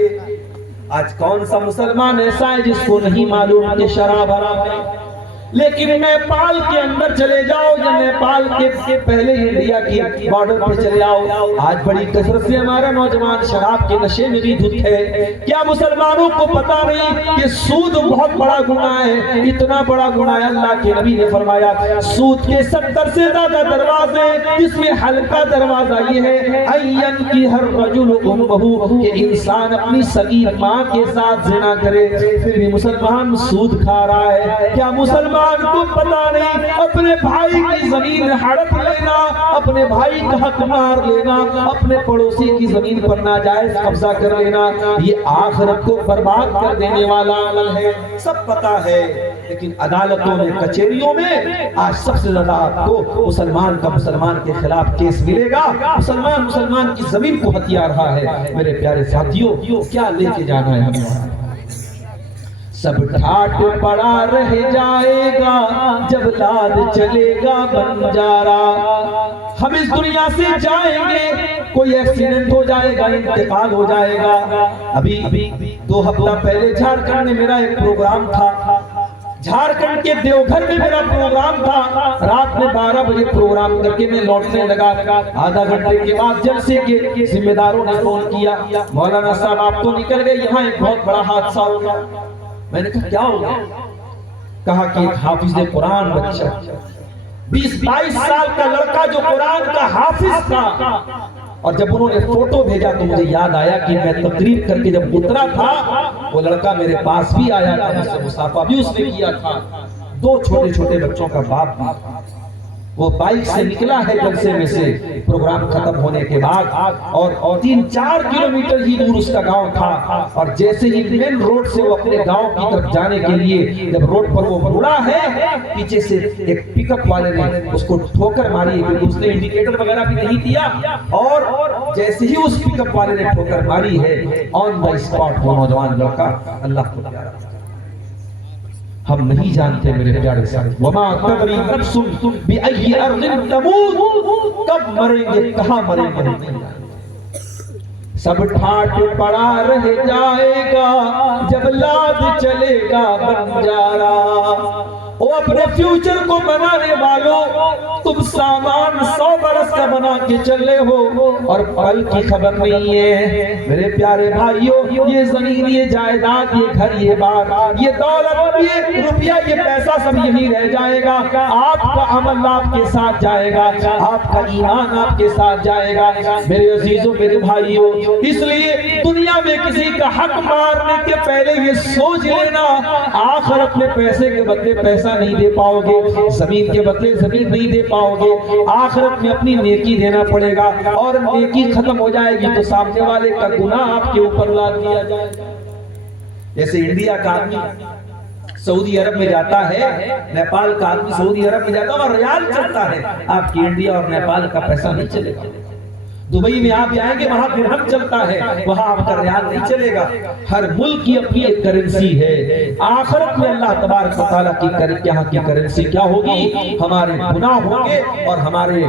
آج کون سا مسلمان ایسا ہے جس کو نہیں معلوم کہ شراب حرام ہے؟ لیکن نیپال کے اندر چلے جاؤ یا نیپال کے پہلے انڈیا کی بارڈر پر چلے آؤ, آج بڑی کثرت سے ہمارا نوجوان شراب کے نشے میں بھی دھت ہے. کیا مسلمانوں کو پتا نہیں کہ سود بہت بڑا گناہ ہے؟ اتنا بڑا گناہ ہے, اللہ کے نبی نے فرمایا سود کے 70 سے زیادہ دروازے, اس میں ہلکا دروازہ یہ ہے این کی ہر رجل امہ, کہ انسان اپنی سگی ماں کے ساتھ زنا کرے. پھر بھی مسلمان سود کھا رہا ہے. کیا مسلمان کو پتا نہیں اپنے بھائی کی زمین ہڑپ لینا, اپنے بھائی کا حق مار لینا, اپنے پڑوسی کی زمین پر ناجائز قبضہ کر لینا, یہ آخرت کو برباد کر دینے والا عمل ہے؟ سب پتا ہے, لیکن عدالتوں میں کچہریوں میں آج سب سے زیادہ آپ کو مسلمان کا مسلمان کے خلاف کیس ملے گا. مسلمان کی زمین کو ہتھیا رہا ہے. میرے پیارے ساتھیوں, کیا لے کے جانا ہے ہمیں؟ سب ٹھاٹ پڑا رہ جائے گا جب لاد چلے گا بنجارا. ہم اس دنیا سے جائیں گے, کوئی ایکسیڈنٹ ہو جائے گا, انتقال ہو جائے گا. ابھی 2 ہفتہ پہلے جھارکھنڈ میں میرا ایک پروگرام تھا. جھارکھنڈ کے دیوگھر میں میرا پروگرام تھا. رات میں 12 بجے پروگرام کر کے میں لوٹنے لگا. آدھا گھنٹے کے بعد جلسے کے ذمہ داروں نے فون کیا, مولانا صاحب آپ تو نکل گئے, یہاں ایک بہت بڑا حادثہ ہو گیا. میں نے کہا کیا ہو گیا؟ کہا کہ ایک حافظ قرآن بچہ 20-22 سال کا لڑکا جو قرآن کا حافظ تھا, اور جب انہوں نے فوٹو بھیجا تو مجھے یاد آیا کہ میں تقریر کر کے جب اترا تھا وہ لڑکا میرے پاس بھی آیا تھا, مجھ سے مصافحہ بھی اس نے کیا تھا. 2 چھوٹے چھوٹے بچوں کا باپ بھی. وہ بائک سے نکلا ہے جلسے میں سے پروگرام ختم ہونے کے بعد, اور 3-4 کلومیٹر ہی دور اس کا گاؤں تھا. اور جیسے ہی مین روڈ سے وہ اپنے گاؤں کی طرف جانے کے لیے جب روڈ پر وہ مڑا ہے, پیچھے سے ایک پک اپ والے نے اس کو ٹھوکر ماری, کیونکہ اس نے انڈیکیٹر وغیرہ بھی نہیں دیا, اور جیسے ہی اس پک اپ والے نے ٹھوکر ماری ہے, آن دا اسپاٹ وہ نوجوان لڑکا اللہ کو پیارا. ہم نہیں جانتے میرے پیارے ساتھی, وما تدری نفس بأی ارض تموت, کب مریں گے کہاں مریں گے. سب ٹھاٹ پڑا رہ جائے گا جب لاد چلے گا بنجارا. وہ اپنے فیوچر کو بنانے والوں, تم سامان 100 برس کا بنا کے چلے ہو اور پل کی خبر نہیں ہے. میرے پیارے بھائیوں, یہ زمین, یہ جائیداد, یہ گھر, یہ بات, یہ دولت, یہ روپیہ, یہ پیسہ سب یہی رہ جائے گا. آپ کا عمل آپ کے ساتھ جائے گا, آپ کا ایمان آپ کے ساتھ جائے گا. میرے عزیزوں, میرے بھائیوں, اس لیے دنیا میں کسی کا حق مارنے کے پہلے یہ سوچ لینا, آخرت میں پیسے کے بدلے پیسہ نہیں دے پاؤ گے, زمین کے بدلے زمین نہیں دے پاؤ گے. آخرت میں اپنی نیکی دینا پڑے گا, اور نیکی ختم ہو جائے گی تو سامنے والے کا گناہ آپ کے اوپر لاد دیا جائے گا. جیسے انڈیا کا آدمی سعودی عرب میں جاتا ہے, نیپال کا آدمی سعودی عرب میں جاتا ہے اور ریال چلتا ہے. آپ کی انڈیا اور نیپال کا پیسہ نہیں چلے گا. دبئی میں آپ جائیں گے وہاں درہم چلتا ہے, وہاں آپ کا ریال نہیں چلے گا. ہر ملک کی اپنی ایک کرنسی ہے. آخرت میں اللہ تبارک و تعالیٰ کی یہاں کی کرنسی کیا ہوگی؟ ہمارے گناہ ہوں گے اور ہماری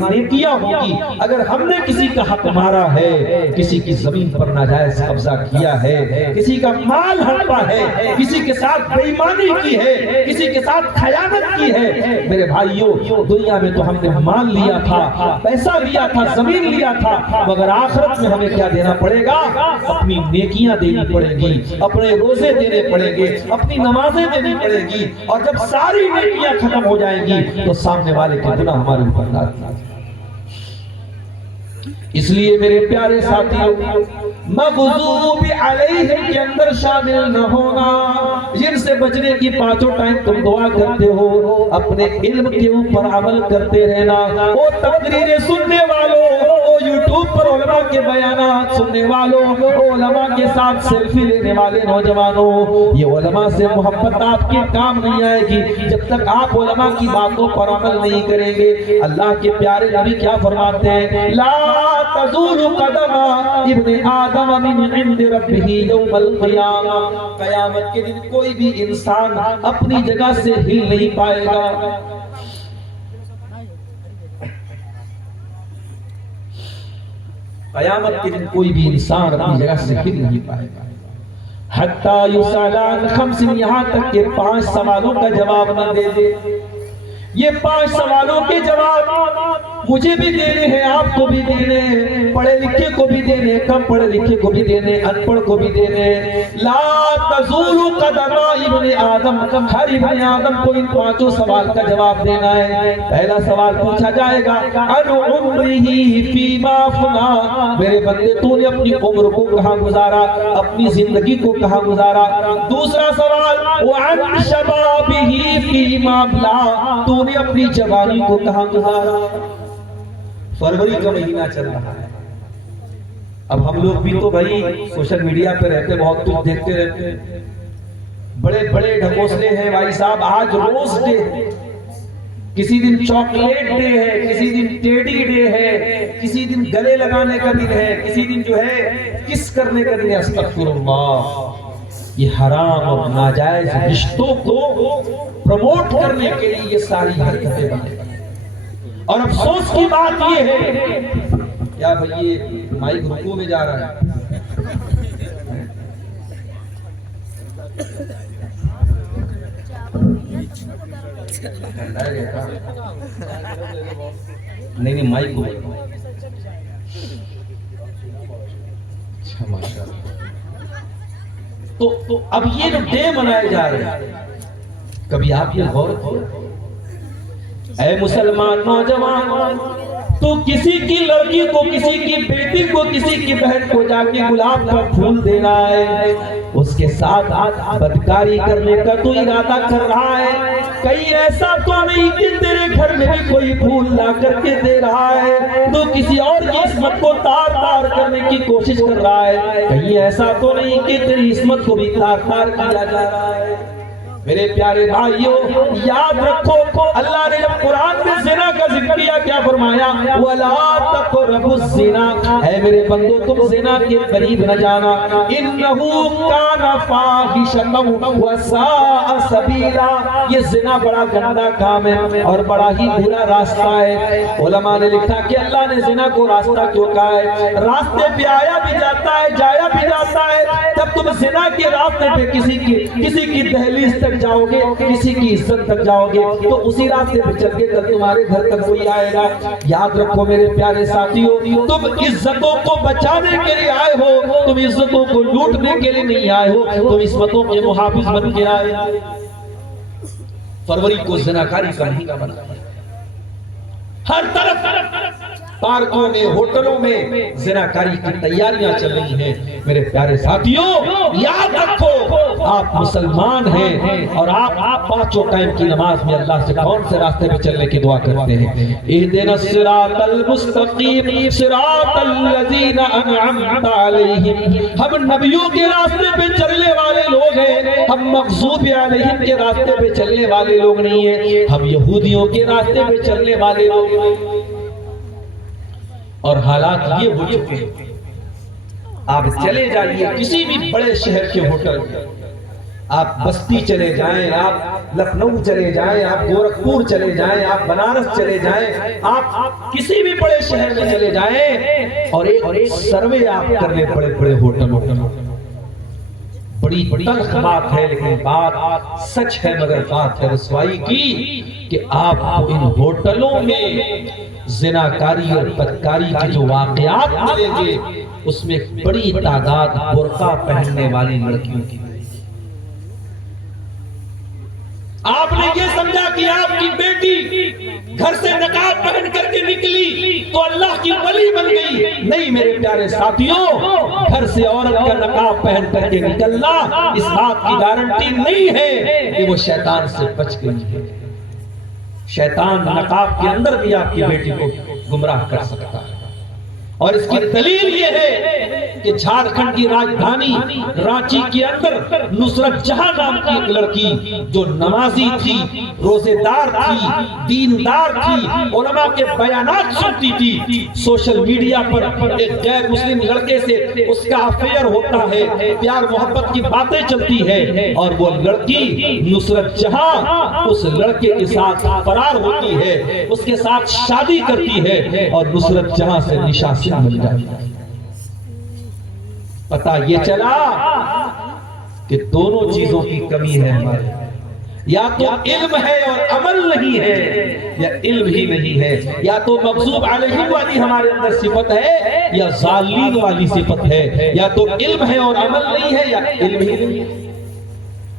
نیکیاں ہوں گی. اگر ہم نے کسی کا حق مارا ہے, کسی کی زمین پر ناجائز قبضہ کیا ہے, کسی کا مال ہڑپا ہے, کسی کے ساتھ بے ایمانی کی ہے, کسی کے ساتھ خیانت کی ہے, میرے بھائیوں دنیا میں تو ہم نے مال لیا تھا, پیسہ لیا تھا, زمین لیا تھا, مگر آخرت میں ہمیں کیا دینا پڑے گا؟ اپنی نیکیاں دینی پڑے گی, اپنے روزے دینے پڑیں گے, اپنی نمازیں دینی پڑے گی. اور جب ساری نیکیاں ختم ہو جائیں گی تو سامنے والے کے گناہ ہمارے اوپر لاد دیں. اس لیے میرے پیارے ساتھیوں, مغضوب علیہم کے اندر شامل نہ ہونا. جن سے بچنے کی 5 ٹائم تم دعا کرتے ہو, اپنے علم کے اوپر عمل کرتے رہنا. وہ تقریریں سننے والوں, وہ یوٹیوب پر علماء کے بیانات سننے والوں، علماء کے ساتھ سیلفی لینے والے نوجوانوں، یہ علماء سے محبت آپ کے کام نہیں آئے گی جب تک آپ علماء کی باتوں پر عمل نہیں کریں گے۔ اللہ کے پیارے نبی کیا فرماتے ہیں؟ لا تزول قدم ابن آدم من عند ربہ یوم القیامہ، قیامت کے دن کوئی بھی انسان اپنی جگہ سے ہل نہیں پائے گا۔ قیامت کے دن کوئی بھی انسان اپنی جگہ سے ہل نہیں پائے گا۔ حتیٰ یسأل عن خمس، یہاں تک کہ 5 سوالوں کا جواب نہ دے دے۔ یہ 5 سوالوں کے جواب مجھے بھی دینے ہیں، آپ کو بھی دینے ہیں، پڑھے لکھے کو بھی دینے، کم پڑھے لکھے کو بھی دینے، ان پڑھ کو بھی دینے۔ لا تزول قدم ابن آدم، ہر ابن آدم کو ان 5 سوال کا جواب دینا ہے۔ پہلا سوال پوچھا جائے گا عن عمرہ فیما افنا، میرے بندے تو نے اپنی عمر کو کہاں گزارا، اپنی زندگی کو کہاں گزارا۔ دوسرا سوال وعن شبابہ فیما ابلا، تو نے اپنی جوانی کو کہاں گزارا۔ فروری کا مہینہ چل رہا ہے، اب ہم لوگ بھی تو بھائی سوشل میڈیا پہ رہتے، بہت کچھ دیکھتے رہتے ہیں، بڑے بڑے ڈھکوسلے ہیں بھائی صاحب۔ آج روز ڈے ہے، کسی دن چاکلیٹ ڈے ہے، کسی دن ٹیڈی ڈے ہے، کسی دن گلے لگانے کا دن ہے، کسی دن جو ہے کس کرنے کا دن ہے۔ استغفر اللہ، یہ حرام اور ناجائز رشتوں کو پروموٹ کرنے کے لیے یہ ساری حرکتیں بنیں۔ اور افسوس کی بات یہ ہے، کیا بھئی یہ مائک رکوع میں جا رہا ہے؟ نہیں مائک کو اچھا ماشاءاللہ۔ تو اب یہ جو ڈے منائے جا رہے ہیں، کبھی آپ یہ غور کیا؟ اے مسلمان نوجوان، تو کسی کی لڑکی کو، کسی کی بیٹی کو، کسی کی بہن کو جا کے گلاب کا پھول دینا ہے، اس کے ساتھ بدکاری کرنے کا تو ارادہ کر رہا ہے۔ کہیں ایسا تو نہیں کہ تیرے گھر میں بھی کوئی پھول لا کر کے دے رہا ہے تو کسی اور کی عصمت کو تار تار کرنے کی کوشش کر رہا ہے؟ کہیں ایسا تو نہیں کہ تیری عصمت کو بھی تار تار کیا جا رہا ہے؟ میرے پیارے بھائیوں، یاد رکھو اللہ نے جب قرآن میں زنا کا ذکر کیا کیا فرمایا؟ وَلَا تَقْرَبُوا الزِّنَا، اے میرے بندو تم زنا کے قریب نہ جانا، إِنَّهُ كَانَ فَاحِشَةً وَسَاءَ سَبِيلًا، یہ زنا بڑا گندا کام ہے اور بڑا ہی برا راستہ ہے۔ علماء نے لکھا کہ اللہ نے زنا کو راستہ کیوں کہا ہے؟ راستے پہ آیا بھی جاتا ہے، جایا بھی جاتا ہے۔ جب تم زنا کے راستے پہ کسی کی دہلیز تک جاؤ گے، کسی کی عزت تک جاؤ گے، تو اسی راستے پہ چل کے کل تمہارے گھر تک کوئی آئے گا۔ یاد رکھو میرے پیارے ساتھیوں، تم عزتوں کو بچانے کے لیے آئے ہو، تم عزتوں کو لوٹنے کے لیے نہیں آئے ہو، تم عصمتوں کے محافظ بن کے آئے۔ فروری کو زناکاری کا مہینہ بنا، ہر طرف پارکوں میں، ہوٹلوں میں زناکاری کی تیاریاں چل رہی ہیں۔ میرے پیارے ساتھیوں، یاد رکھو آپ مسلمان ہیں اور آپ 5 ٹائم کی نماز میں اللہ سے کون سے راستے پہ چلنے کی دعا کرتے ہیں؟ اهدنا الصراط المستقیم صراط الذین انعمت علیہم، ہم نبیوں کے راستے پہ چلنے والے لوگ ہیں، ہم مغضوب علیہم کے راستے پہ چلنے والے لوگ نہیں ہیں، ہم یہودیوں کے راستے پہ چلنے والے لوگ ہیں۔ اور حالات یہ ہو چکے ہیں، آپ چلے جائیے کسی بھی بڑے شہر کے ہوٹل میں، آپ بستی چلے جائیں، آپ لکھنؤ چلے جائیں، آپ گورکھپور چلے جائیں، آپ بنارس چلے جائیں، آپ کسی بھی بڑے شہر میں چلے جائیں اور ایک سروے آپ کر لیں بڑے بڑے ہوٹلوں۔ بڑی تلخ بات ہے لیکن بات سچ ہے، مگر بات ہے رسوائی کی کہ آپ کو ان ہوٹلوں میں زناکاری اور بدکاری کے جو واقعات ملیں گے اس میں بڑی تعداد برقع پہننے والی لڑکیوں کی۔ آپ نے یہ سمجھا کہ آپ کی بیٹی گھر سے نقاب پہن کر کے نکلی تو اللہ کی ولی بن گئی، نہیں میرے پیارے ساتھیوں، گھر سے عورت کا نقاب پہن کر کے نکلنا اس بات کی گارنٹی نہیں ہے کہ وہ شیطان سے بچ گئی ہے۔ شیطان نقاب کے اندر بھی آپ کی بیٹی کو گمراہ کر سکتا ہے اور اس کی دلیل یہ ہے کہ جھارکھنڈ کی راجدھانی رانچی کے اندر نصرت جہاں نام کی ایک لڑکی جو نمازی تھی، روزے دار تھی، دیندار تھی، علماء کے بیانات سنتی تھی، سوشل میڈیا پر ایک غیر مسلم لڑکے سے اس کا افیئر ہوتا ہے، پیار محبت کی باتیں چلتی ہے، اور وہ لڑکی نصرت جہاں اس لڑکے کے ساتھ فرار ہوتی ہے، اس کے ساتھ شادی کرتی ہے اور نصرت جہاں سے نشاسن بن جاتی ہے۔ پتہ یہ چلا کہ دونوں چیزوں کی کمی ہے ہمارے، یا تو علم ہے اور عمل نہیں ہے، یا علم ہی نہیں ہے، یا تو مغضوب علیہم والی ہمارے اندر صفت ہے یا ضالین والی صفت ہے، یا تو علم ہے اور عمل نہیں ہے یا علم ہی نہیں ہے۔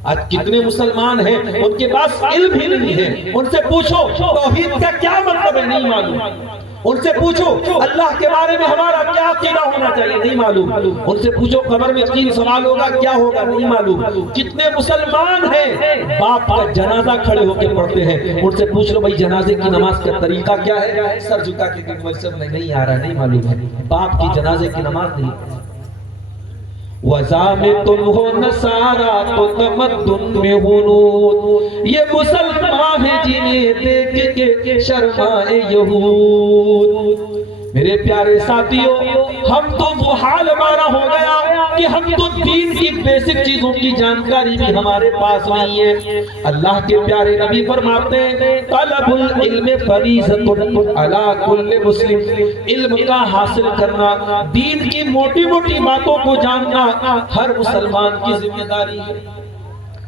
آج کتنے مسلمان ہیں ان کے پاس علم ہی نہیں ہے، ان سے پوچھو توحید کا کیا مطلب ہے نہیں معلوم، ان سے پوچھو اللہ کے بارے میں ہمارا کیا عقیدہ ہونا چاہیے نہیں معلوم، ان سے پوچھو قبر میں 3 سوال ہوگا کیا ہوگا نہیں معلوم۔ کتنے مسلمان ہیں باپ کا جنازہ کھڑے ہو کے پڑھتے ہیں، ان سے پوچھ لو بھائی جنازے کی نماز کا طریقہ کیا ہے، سر جھکا کے نہیں آ رہا نہیں معلوم ہے، باپ کی جنازے کی نماز نہیں۔ وَزَا میں تم ہو نصارہ تو تمدن میں ہو نور، یہ مسلمان ہیں جنہیں دیکھ کے شرمائے یہود۔ میرے پیارے ساتھیوں، ہم تو وہ حال ہمارا ہو گیا کہ ہم تو دین کی بیسک چیزوں کی جانکاری بھی ہمارے پاس نہیں ہے۔ اللہ کے پیارے نبی فرماتے ہیں طلب العلم فریضۃ علی کل مسلم، علم کا حاصل کرنا، دین کی موٹی موٹی باتوں کو جاننا ہر مسلمان کی ذمہ داری ہے،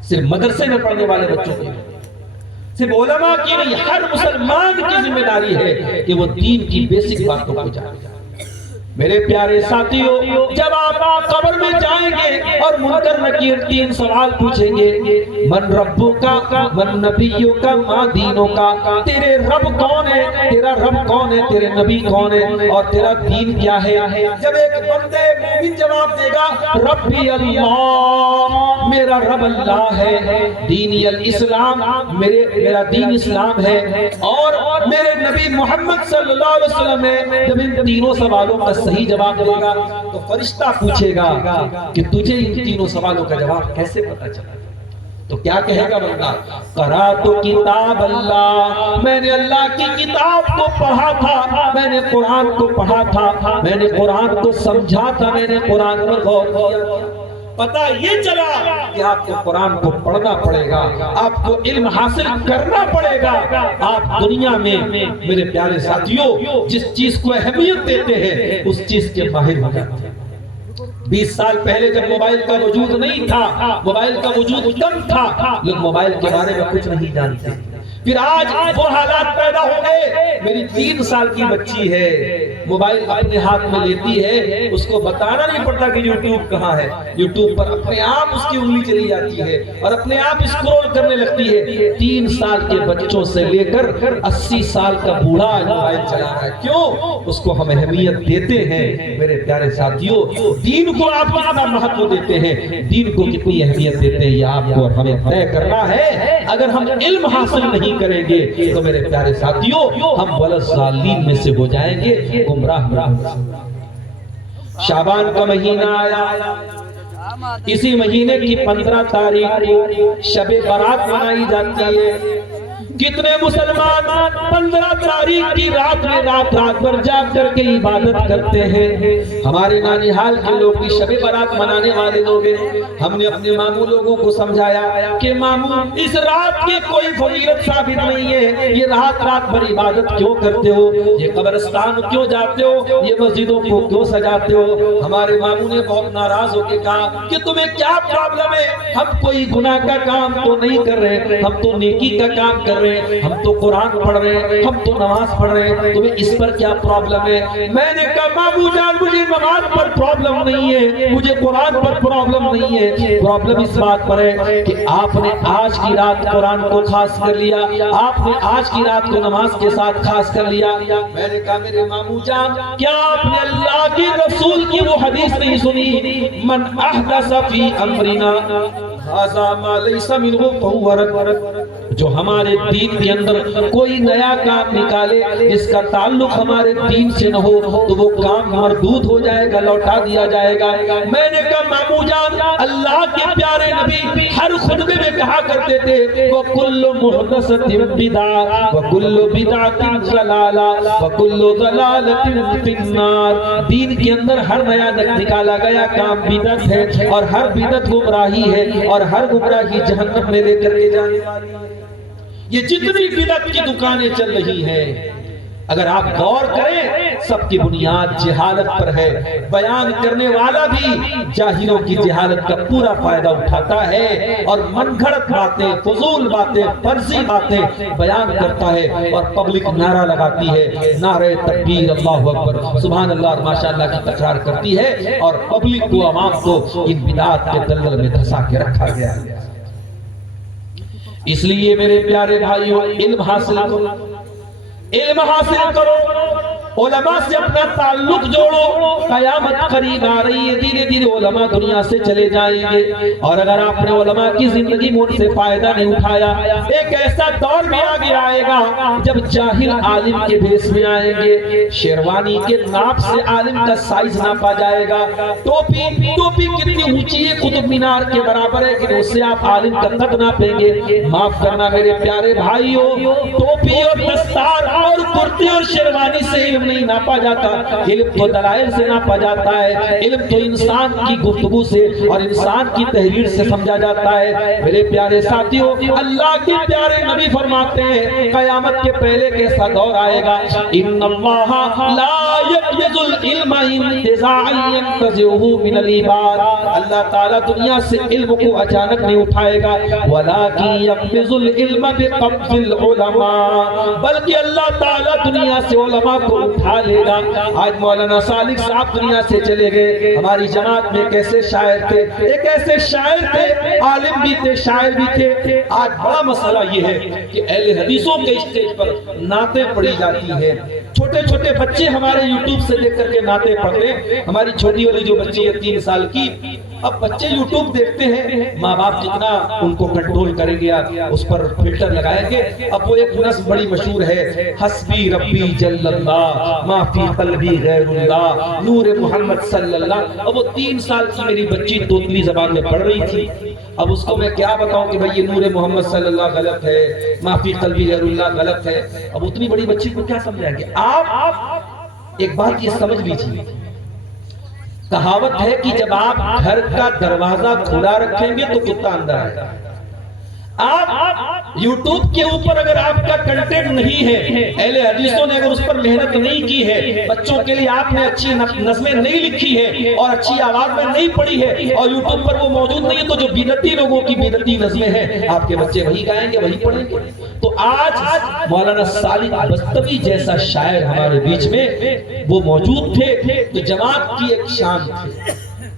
صرف مدرسے میں پڑھنے والے بچوں کی، صرف علماء کی نہیں، ہر مسلمان کی ذمہ داری ہے کہ وہ دین کی بیسک باتوں کو جانے۔ میرے پیارے ساتھیوں، جب آپ قبر میں جائیں گے اور منکر نکیر 3 سوال پوچھیں گے، من ربو کا، من نبیوں کا، ما دینوں کا، تیرے رب کون ہے، تیرا رب کون ہے، تیرے نبی کون ہے اور تیرا دین کیا ہے؟ جب ایک بندے مومن جواب دے گا ربی اللہ، میرا رب اللہ ہے، دینی الاسلام، میرا دین اسلام ہے، اور میرے نبی محمد صلی اللہ علیہ وسلم ہے، جب ان تینوں سوالوں کا صحیح جواب دے گا تو فرشتہ پوچھے گا کہ تجھے ان تینوں سوالوں کا جواب کیسے پتا چلا؟ تو کیا کہے گا بندہ؟ قرأت کتاب اللہ، میں نے اللہ کی کتاب کو پڑھا تھا، میں نے قرآن کو پڑھا تھا، میں نے قرآن کو سمجھا تھا، میں نے قرآن پر غور کیا۔ پتہ یہ چلا کہ آپ کو قرآن کو پڑھنا پڑے گا، آپ کو علم حاصل کرنا پڑے گا۔ آپ دنیا میں میرے پیارے ساتھیوں جس چیز کو اہمیت دیتے ہیں اس چیز کے ماہر ہو جاتے ہیں۔ 20 سال پہلے جب موبائل کا وجود نہیں تھا، موبائل کا وجود کم تھا، لوگ موبائل کے بارے میں کچھ نہیں جانتے، پھر آج وہ حالات پیدا ہو گئے۔ میری 3 سال کی بچی ہے، موبائل اپنے ہاتھ میں لیتی ہے، اس کو بتانا نہیں پڑتا کہ یوٹیوب کہاں ہے، یوٹیوب پر اپنے آپ اس کی انگلی چلی جاتی ہے اور اپنے آپ اسکرول کرنے لگتی ہے۔ 3 سال کے بچوں سے لے کر 80 سال کا بوڑھا موبائل چلا رہا ہے۔ کیوں؟ اس کو ہم اہمیت دیتے ہیں۔ میرے پیارے ساتھیوں، دین کو آپ کتنا مہتو دیتے ہیں، دین کو کتنی اہمیت دیتے ہیں، یہ آپ کو ہمیں طے کرنا ہے۔ اگر ہم علم حاصل نہیں کریں گے تو میرے پیارے ساتھیوں ہم والضالین میں سے ہو جائیں گے، گمراہ شعبان کا مہینہ آیا، اسی مہینے کی 15 تاریخ کو شب برات منائی جاتی ہے۔ کتنے مسلمان 15 تاریخ کی رات میں رات بھر جاگ کر کے عبادت کرتے ہیں۔ ہمارے نانیہال کے لوگ بھی شب برات منانے والے لوگ ہیں۔ ہم نے اپنے ماموں لوگوں کو سمجھایا کہ ماموں اس رات کی کوئی فضیلت ثابت نہیں ہے، یہ رات بھر عبادت کیوں کرتے ہو، یہ قبرستان کیوں جاتے ہو، یہ مسجدوں کو کیوں سجاتے ہو؟ ہمارے ماموں نے بہت ناراض ہو کے کہا کہ تمہیں کیا پرابلم ہے، ہم کوئی گناہ کا کام تو نہیں کر رہے، ہم تو نیکی کا کام کر رہے ہیں، ہم تو قرآن پڑھ رہے ہیں، ہم تو نماز پڑھ رہے ہیں، تمہیں اس پر کیا پرابلم ہے؟ میں نے کہا مامو جان مجھے نماز پر پرابلم نہیں ہے، مجھے قرآن پر پرابلم نہیں ہے، پرابلم اس بات پر ہے کہ آپ نے آج کی رات قرآن کو خاص کر لیا، آپ نے آج کی رات کو نماز کے ساتھ خاص کر لیا۔ میں نے کہا میرے مامو جان کیا آپ نے اللہ کے رسول کی وہ حدیث نہیں سنی، من احدث فی امرنا ھذا ما لیس منہ فہو رد، جو ہمارے دین کے اندر کوئی نیا کام نکالے جس کا تعلق ہمارے دین سے نہ ہو تو وہ کام مردود ہو جائے گا، لوٹا دیا جائے گا۔ میں نے کہا مامو جان، اللہ کے پیارے نبی ہر خطبے میں کہا کرتے تھے وَكُلُّ مُحْدَثَةٍ بِدْعَةٍ وَكُلُّ بِدْعَةٍ ضَلَالَةٍ وَكُلُّ ضَلَالَةٍ فِي النَّارِ۔ دین کے اندر ہر نیا نکالا گیا کام بدعت ہے، اور ہر بدعت گمراہی ہے، اور ہر گمراہی جہنم میں لے کر کے جانے والی ہے۔ یہ جتنی بدعت کی دکانیں چل رہی ہیں، اگر آپ غور کریں سب کی بنیاد جہالت پر ہے۔ بیان کرنے والا بھی جاہلوں کی جہالت کا پورا فائدہ اٹھاتا ہے اور من گھڑت باتیں، فضول باتیں، فرضی باتیں بیان کرتا ہے، اور پبلک نعرہ لگاتی ہے، نعرہ تکبیر، اللہ اکبر، سبحان اللہ اور ماشاءاللہ کی تکرار کرتی ہے، اور پبلک کو، عوام کو ان بدعات کے دلدل میں دھسا کے رکھا گیا ہے۔ اس لیے میرے پیارے بھائیوں، علم حاصل کرو، علم حاصل کرو، علماء سے اپنا تعلق جوڑو۔ قیامت قریب آ رہی ہے، دھیرے دھیرے علماء دنیا سے چلے جائیں گے، اور اگر آپ نے علماء کی زندگی میں ان سے فائدہ نہیں اٹھایا، ایک ایسا دور بھی آگے آئے گا جب جاہل عالم کے بھیس میں آئیں گے، شیروانی کے ناپ سے عالم کا سائز ناپا جائے گا، ٹوپی کتنی اونچی ہے، قطب مینار کے برابر ہے کہ اس سے آپ عالم کا قد ناپیں گے۔ معاف کرنا میرے پیارے بھائیوں، ٹوپی اور دستار اور کرتے اور شیروانی سے علم نہیں ناپا جاتا، علم تو دلائل سے ناپا جاتا ہے، علم تو انسان کی گفتگو سے اور انسان کی تحریر سے سمجھا جاتا ہے۔ میرے پیارے ساتھیوں، اللہ کے پیارے نبی فرماتے ہیں قیامت کے پہلے کیسا دور آئے گا، ان اللہ لا یقبض العلم انتزاعا ينتزعه من العباد، اللہ تعالیٰ دنیا سے علم کو اچانک نہیں اٹھائے گا، ولكن يقبض العلم بقبض العلماء، بلکہ اللہ تعالیٰ دنیا سے علماء کو اٹھا لے گا۔ آج مولانا صالح صاحب دنیا سے چلے گئے، ہماری جماعت میں کیسے شاعر تھے، ایک ایسے شاعر تھے، عالم بھی تھے، شاعر بھی تھے۔ آج بڑا مسئلہ یہ ہے کہ اہل حدیثوں کے اسٹیج پر نعتیں پڑھی جاتی ہیں، چھوٹے چھوٹے بچے ہمارے یوٹیوب سے دیکھ کر کے نعتیں پڑھتے ہیں۔ ہماری چھوٹی والی جو بچی ہے 3 سال کی، اب بچے یوٹیوب دیکھتے ہیں، ماں باپ جتنا ان کو کنٹرول کریں گے، اس پر فلٹر لگائیں گے۔ اب وہ ایک نصب بڑی مشہور ہے، حسبی ربی جل اللہ ما فی قلبی غیر اللہ نور محمد صلی اللہ۔ اب وہ 3 سال کی میری بچی توتلی زبان میں پڑھ رہی تھی، اب اس کو میں کیا بتاؤں کہ بھئی یہ نور محمد صلی اللہ غلط ہے، ما فی قلبی غیر اللہ غلط ہے۔ اب اتنی بڑی بچی کو کیا سمجھائیں گے؟ آپ ایک بات یہ سمجھ لیجیے، کہاوت ہے کہ جب آپ گھر کا دروازہ کھلا رکھیں گے تو کتا اندر آئے گا۔ آپ یوٹیوب کے اوپر اگر آپ کا کنٹینٹ نہیں ہے، اہل حدیثوں نے اگر اس پر محنت نہیں کی ہے، بچوں کے لیے آپ نے اچھی نظمیں نہیں لکھی ہے اور اچھی آواز میں نہیں پڑھی ہے، اور یوٹیوب پر وہ موجود نہیں ہے، تو جو بدعتی لوگوں کی بدعتی نظمیں ہیں آپ کے بچے وہی گائیں گے، وہی پڑھیں گے۔ تو آج مولانا صالح بستوی جیسا شاعر ہمارے بیچ میں وہ موجود تھے، تو جماعت کی ایک شان تھی،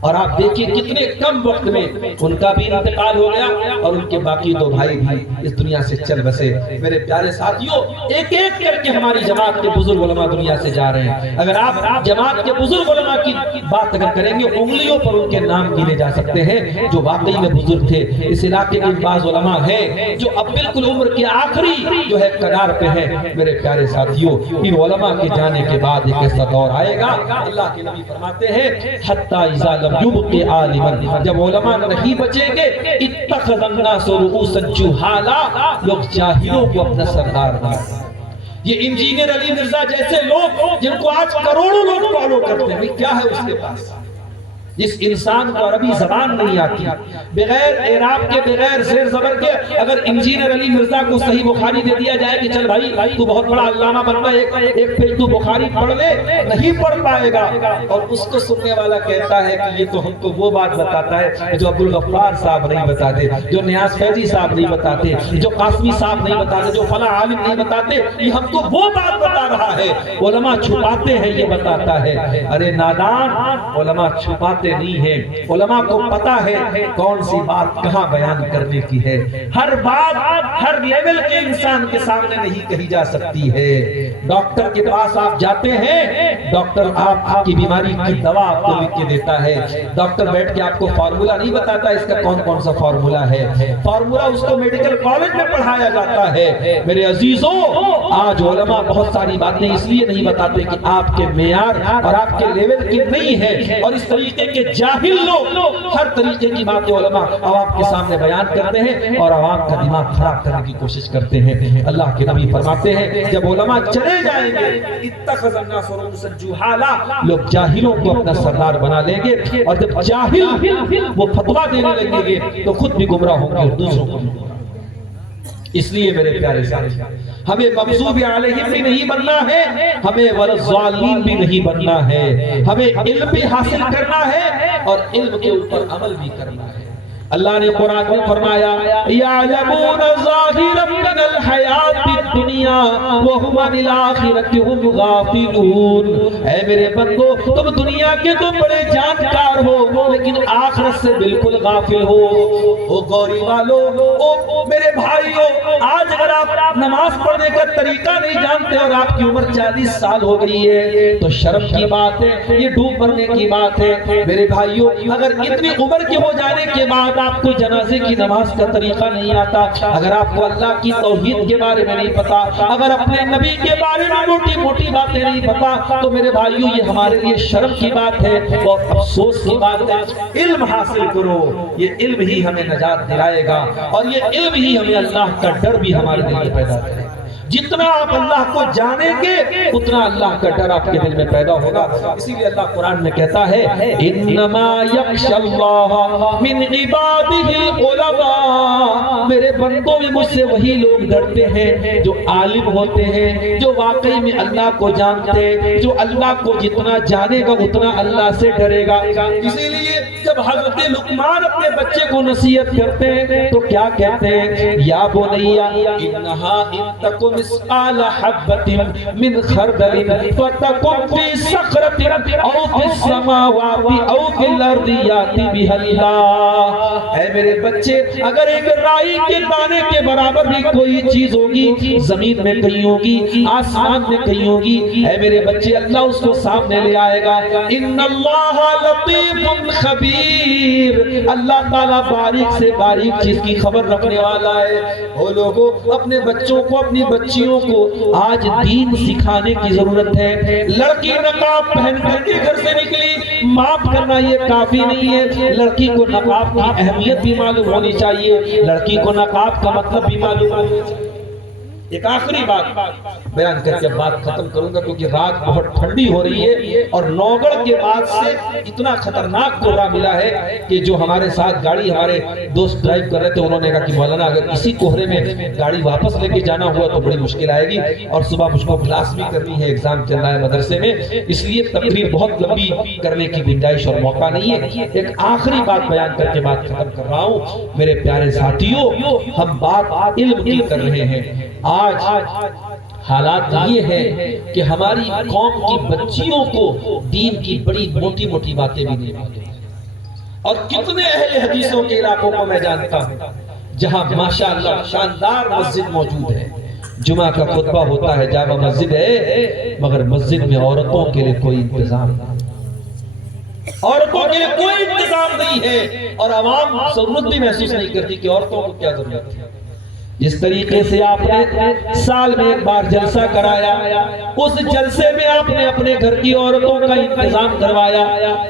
اور آپ دیکھیں کتنے کم وقت میں ان کا بھی انتقال ہو گیا، اور ان کے باقی 2 بھائی بھی اس دنیا سے چل بسے۔ میرے پیارے ساتھیوں، ایک ایک کر کے ہماری جماعت کے بزرگ علماء دنیا سے جا رہے ہیں۔ اگر آپ جماعت کے بزرگ علماء کی بات اگر کریں گے، انگلیوں پر ان کے نام گنے جا سکتے ہیں جو واقعی میں بزرگ تھے۔ اس علاقے کے بعض علماء ہیں جو اب بالکل عمر کے آخری جو ہے کنار پہ ہیں۔ میرے پیارے ساتھیوں، ان علماء کے جانے کے بعد ایک ایسا دور آئے گا، اللہ کے نبی فرماتے ہیں حتی اذا یبقی عالما، جب علماء نہیں بچیں گے، اتخذ الناس رؤوسا جہالا، لوگ جاہلوں کو اپنا سردار بنائیں۔ یہ انجینئر علی مرزا جیسے لوگ جن کو آج کروڑوں لوگ فالو کرتے ہیں، کیا ہے اس کے پاس؟ جس انسان کو عربی زبان نہیں آتی، بغیر اعراب کے، بغیر زیر زبر کے، اگر انجینئر علی مرزا کو صحیح بخاری دے دیا جائے کہ چل بھائی تو بہت بڑا علامہ بننا، ایک پیج تو بخاری پڑھ لے، نہیں پڑھ پائے گا۔ اور اس کو سننے والا کہتا ہے کہ یہ تو ہم کو وہ بات بتاتا ہے جو عبدالغفار صاحب نہیں بتاتے، جو نیاز فیضی صاحب نہیں بتاتے، جو قاسمی صاحب نہیں بتاتے، جو فلاں عالم نہیں بتاتے، یہ ہم کو وہ بات بتا رہا ہے۔ علماء چھپاتے ہیں یہ بتاتا ہے۔ ارے نادان، علماء چھپاتے بھولتے نہیں ہیں، علماء کو پتا ہے کون سی بات کہاں بیان کرنے کی ہے۔ ہر بات ہر لیول کے انسان کے سامنے نہیں کہی جا سکتی ہے۔ ڈاکٹر کے پاس آپ جاتے ہیں، ڈاکٹر آپ کی بیماری کی دوا آپ کو لکھ کے دیتا ہے، ڈاکٹر بیٹھ کے آپ کو فارمولا نہیں بتاتا اس کا کون کون سا فارمولا ہے، فارمولا اس کو میڈیکل کالج میں پڑھایا جاتا ہے۔ میرے عزیزوں، آج علماء بہت ساری باتیں اس لیے نہیں بتاتے کہ آپ کے معیار اور آپ کے لیول کی نہیں ہے، اور اس طریقے کے جاہل لوگ ہر طریقے کی باتیں علماء عوام کے سامنے بیان کرتے ہیں اور عوام کا دماغ خراب کرنے کی کوشش کرتے ہیں۔ اللہ کے نبی فرماتے ہیں جب علماء چلے جائیں گے اتخذ الناس رؤوسا جہالا، لوگ جاہلوں کو اپنا سردار بنا لیں گے، اور جب جاہل وہ فتویٰ دینے لگیں گے تو خود بھی گمراہ ہوں گے اور دوسروں کو بھی۔ اس لیے میرے پیارے ساتھی، ہمیں مغضوب علیہم بھی نہیں بننا ہے، ہمیں والضالین بھی نہیں بننا ہے، ہمیں علم بھی حاصل کرنا ہے اور علم کے اوپر عمل بھی کرنا ہے۔ اللہ نے قرآن میں فرمایا یعلمون ظاہرا من الحیات الدنیا وہم عن الآخرۃ ہم غافلون۔ اے میرے بندو، تم دنیا کے تو بڑے جانکار ہو لیکن آخرت سے بالکل غافل ہو۔ او گوری والو، او میرے بھائیو، آج اگر آپ نماز پڑھنے کا طریقہ نہیں جانتے اور آپ کی عمر 40 سال ہو گئی ہے تو شرم کی بات ہے، یہ ڈوب مرنے کی بات ہے۔ میرے بھائیو، اگر اتنی عمر کے ہو جانے کے بعد آپ کو جنازے کی نماز کا طریقہ نہیں آتا، اگر آپ کو اللہ کی توحید کے بارے میں نہیں پتا، اگر اپنے نبی کے بارے میں موٹی موٹی باتیں نہیں پتا، تو میرے بھائیو یہ ہمارے لیے شرم کی بات ہے اور افسوس کی بات ہے۔ علم حاصل کرو، یہ علم ہی ہمیں نجات دلائے گا، اور یہ علم ہی ہمیں اللہ کا ڈر بھی ہمارے دل میں پیدا کرے گا۔ جتنا آپ اللہ کو جانیں گے اتنا اللہ کا ڈر آپ کے دل میں پیدا ہوگا۔ اسی لیے اللہ قرآن میں کہتا ہے انما یخشی اللہ من عبادہ العلماء، میرے بندوں میں مجھ سے وہی لوگ ڈرتے ہیں جو عالم ہوتے ہیں، جو واقعی میں اللہ کو جانتے، جو اللہ کو جتنا جانے گا اتنا اللہ سے ڈرے گا۔ اسی لیے جب حضرت لقمان اپنے بچے کو نصیحت کرتے ہیں تو کیا کہتے ہیں؟ یا بنیا انہا ان تکن مثقال حبۃ من خردل فتکن فی صخرۃ او فی السماوات او فی الارض یاتی بها اللہ۔ اے میرے بچے، اگر ایک رائی کے دانے کے برابر بھی کوئی چیز ہوگی، زمین میں کہیں ہوگی، آسمان میں کہیں ہوگی، اے میرے بچے اللہ اس کو سامنے لے آئے گا۔ ان اللہ لطیف خبیر، اللہ تعالیٰ باریک سے باریک چیز کی خبر رکھنے والا ہے۔ وہ لوگوں، اپنے بچوں کو، اپنی بچیوں کو آج دین سکھانے کی ضرورت ہے۔ لڑکی نقاب پہن کر کے گھر سے نکلی، معاف کرنا یہ کافی نہیں ہے، لڑکی کو نقاب کی اہمیت بھی معلوم ہونی چاہیے، لڑکی کو نقاب کا مطلب بھی معلوم ہونی چاہیے۔ ایک آخری بات بیان کر کے بات ختم کروں گا، کیونکہ رات بہت ٹھنڈی ہو رہی ہے اور نوگڑھ کے بعد سے اتنا خطرناک کوہرا ملا ہے کہ جو ہمارے ساتھ گاڑی ہمارے دوست ڈرائیو کر رہے تھے انہوں نے کہا کہ مولانا اگر اسی کوہرے میں گاڑی واپس لے کے جانا ہوا تو بڑی مشکل آئے گی، اور صبح مجھ کو کلاس بھی کرنی ہے، ایگزام چل رہا ہے مدرسے میں، اس لیے تقریر بہت لمبی کرنے کی گنجائش اور موقع نہیں ہے۔ ایک آخری بات بیان کر کے بات ختم کر رہا ہوں۔ میرے پیارے ساتھیوں، ہم بات علم کی کر رہے ہیں۔ آج حالات یہ ہے کہ ہماری قوم کی بچیوں کو دین کی بڑی موٹی موٹی باتیں بھی نہیں معلوم، اور کتنے اہل حدیثوں کے علاقوں کو میں جانتا ہوں جہاں ماشاءاللہ شاندار مسجد موجود ہے، جمعہ کا خطبہ ہوتا ہے، جامع مسجد ہے، مگر مسجد میں عورتوں کے لیے کوئی انتظام نہیں، عورتوں کے لیے کوئی انتظام نہیں ہے، اور عوام ضرورت بھی محسوس نہیں کرتی کہ عورتوں کو کیا ضرورت ہے۔ جس طریقے سے آپ نے سال میں ایک بار جلسہ کرایا، اس جلسے میں آپ نے اپنے گھر کی عورتوں کا انتظام کروایا۔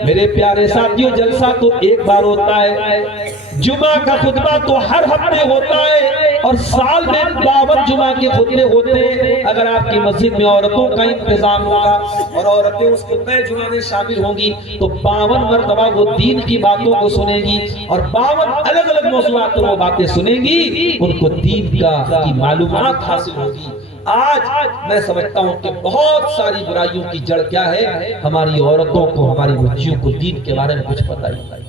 میرے پیارے ساتھیوں، جلسہ تو ایک بار ہوتا ہے، جمعہ کا خطبہ تو ہر ہفتے ہوتا ہے، اور سال میں 52 جمعہ کے خطبے ہوتے ہیں۔ اگر آپ کی مسجد میں عورتوں کا انتظام ہوگا اور عورتیں اس خطبہ جمعہ میں شامل ہوں گی تو 52 مرتبہ وہ دین کی باتوں کو سنیں گی، اور 52 الگ الگ موضوعات پر وہ باتیں سنیں گی، ان کو دین کی معلومات حاصل ہوگی۔ آج میں سمجھتا ہوں کہ بہت ساری برائیوں کی جڑ کیا ہے؟ ہماری عورتوں کو، ہماری بچیوں کو دین کے بارے میں کچھ پتہ ہی نہیں،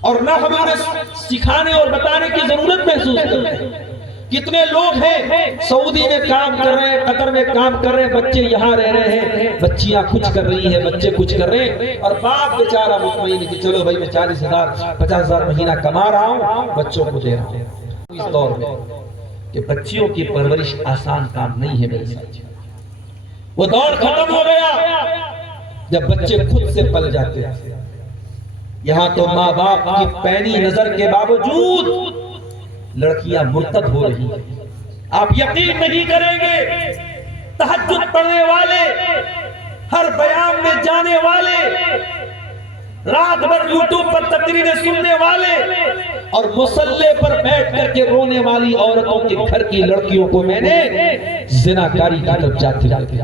اور نہ ہمیں انہیں سکھانے اور بتانے کی ضرورت محسوس کرتے ہیں۔ کتنے لوگ ہیں سعودی میں کام کر رہے ہیں، قطر میں کام کر رہے ہیں، بچے یہاں رہ رہے ہیں، بچیاں کچھ کر رہی ہیں، بچے کچھ کر رہے ہیں، اور باپ بیچارہ مطمئن ہے کہ چلو بھائی میں 40,000 50,000 مہینہ کما رہا ہوں، بچوں کو دے رہا ہوں۔ اس دور میں کہ بچیوں کی پرورش آسان کام نہیں ہے میرے ساتھ، وہ دور ختم ہو گیا جب بچے خود سے پل جاتے ہیں۔ یہاں تو ماں باپ کی پینی نظر کے باوجود لڑکیاں مرتد ہو رہی ہیں۔ آپ یقین نہیں کریں گے، تہجد پڑھنے والے، ہر بیان میں جانے والے، رات بھر یوٹیوب پر تقریریں سننے والے، اور مصلے پر بیٹھ کر کے رونے والی عورتوں کے گھر کی لڑکیوں کو میں نے زناکاری کی طرف جاتے جاتے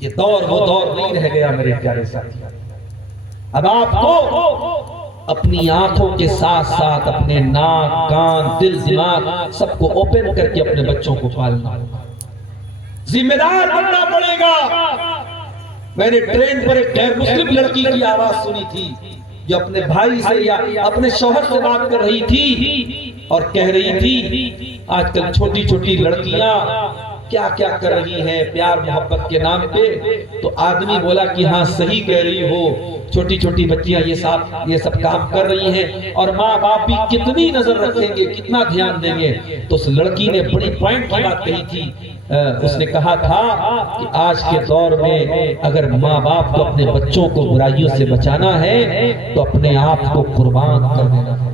یہ دور وہ دور نہیں رہ گیا میرے پیارے ساتھی۔ اب آپ کو اپنی آنکھوں کے ساتھ ساتھ اپنے ناک، کان، دل، دماغ سب کو اوپن کر کے اپنے بچوں کو پالنا ہوگا، ذمہ دار بننا پڑے گا۔ میں نے ٹرین پر ایک غیر مسلم لڑکی کی آواز سنی تھی جو اپنے بھائی سے یا اپنے شوہر سے بات کر رہی تھی اور کہہ رہی تھی آج کل چھوٹی چھوٹی لڑکیاں کیا کیا کر رہی ہیں پیار محبت کے نام پہ۔ تو آدمی بولا کہ ہاں صحیح کہہ رہی ہو، چھوٹی چھوٹی بچیاں یہ سب کام کر رہی ہیں، اور ماں باپ بھی کتنی نظر رکھیں گے، کتنا دھیان دیں گے۔ تو اس لڑکی نے بڑی پوائنٹ کی بات کہی تھی، اس نے کہا تھا کہ آج کے دور میں اگر ماں باپ کو اپنے بچوں کو برائیوں سے بچانا ہے تو اپنے آپ کو قربان کر دینا ہے،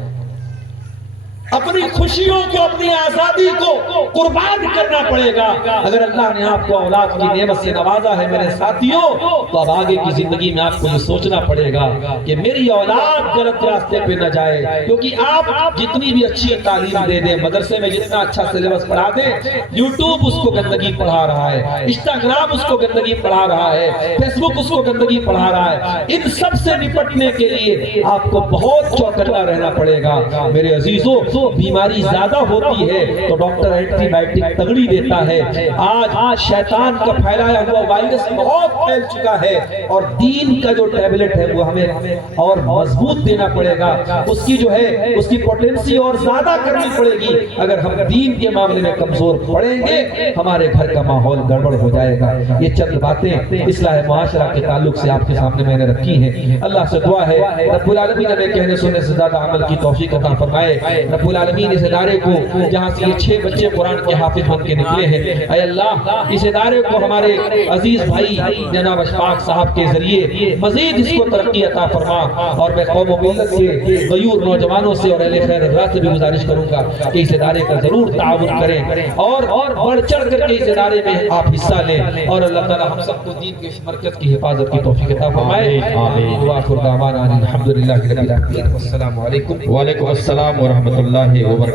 اپنی خوشیوں کو، اپنی آزادی کو قربان کرنا پڑے گا۔ اگر اللہ نے آپ کو اولاد کی نعمت سے نوازا ہے میرے ساتھیوں، تو اب آگے کی زندگی میں آپ کو یہ سوچنا پڑے گا کہ میری اولاد غلط راستے پہ نہ جائے، کیونکہ آپ جتنی بھی اچھی تعلیم دے دیں، مدرسے میں جتنا اچھا سلیبس پڑھا دیں، یوٹیوب اس کو گندگی پڑھا رہا ہے، انسٹاگرام اس کو گندگی پڑھا رہا ہے، فیس بک اس کو گندگی پڑھا رہا ہے۔ ان سب سے نپٹنے کے لیے آپ کو بہت چوکنا رہنا پڑے گا میرے عزیزوں۔ بیماری زیادہ ہوتی ہے تو ڈاکٹر اینٹی بائیوٹک تگڑی دیتا ہے۔ آج شیطان کا پھیلایا ہوا وائرس بہت پھیل چکا ہے، اور دین کا جو ٹیبلٹ ہے وہ ہمیں اور مضبوط دینا پڑے گا، اس کی جو ہے اس کی پوٹینسی اور زیادہ کرنی پڑے گی۔ اگر ہم دین کے معاملے میں کمزور پڑیں گے ہمارے گھر کا ماحول گڑبڑ ہو جائے گا۔ یہ چند باتیں اصلاح معاشرہ کے تعلق سے آپ کے سامنے میں نے رکھی ہیں۔ اللہ سے دعا ہے رب العالمین ہمیں کہنے سننے سے زیادہ عمل کی توفیق عطا فرمائے۔ رب العالمین اس ادارے کو جہاں سے یہ 6 بچے قرآن کے حافظ بن کے نکلے ہیں، اے اللہ اس ادارے کو ہمارے عزیز بھائی جناب اشفاق صاحب کے ذریعے مزید اس کو ترقی عطا فرما، اور میں قوم و ملت سے، غیور نوجوانوں سے اور اہل خیر اللہ سے بھی گزارش کروں گا کہ اس ادارے کا ضرور تعاون کریں اور بڑھ چڑھ کر کے اس ادارے میں آپ حصہ لیں، اور اللہ تعالی ہم سب کو دین کے اس مرکز کی حفاظت کی توفیق عطا فرمائے۔ آمین۔ وآخر دعوانا الحمدللہ رب العالمین۔ السلام علیکم۔ وعلیکم السلام ورحمۃ اللہ وبرکاتہ۔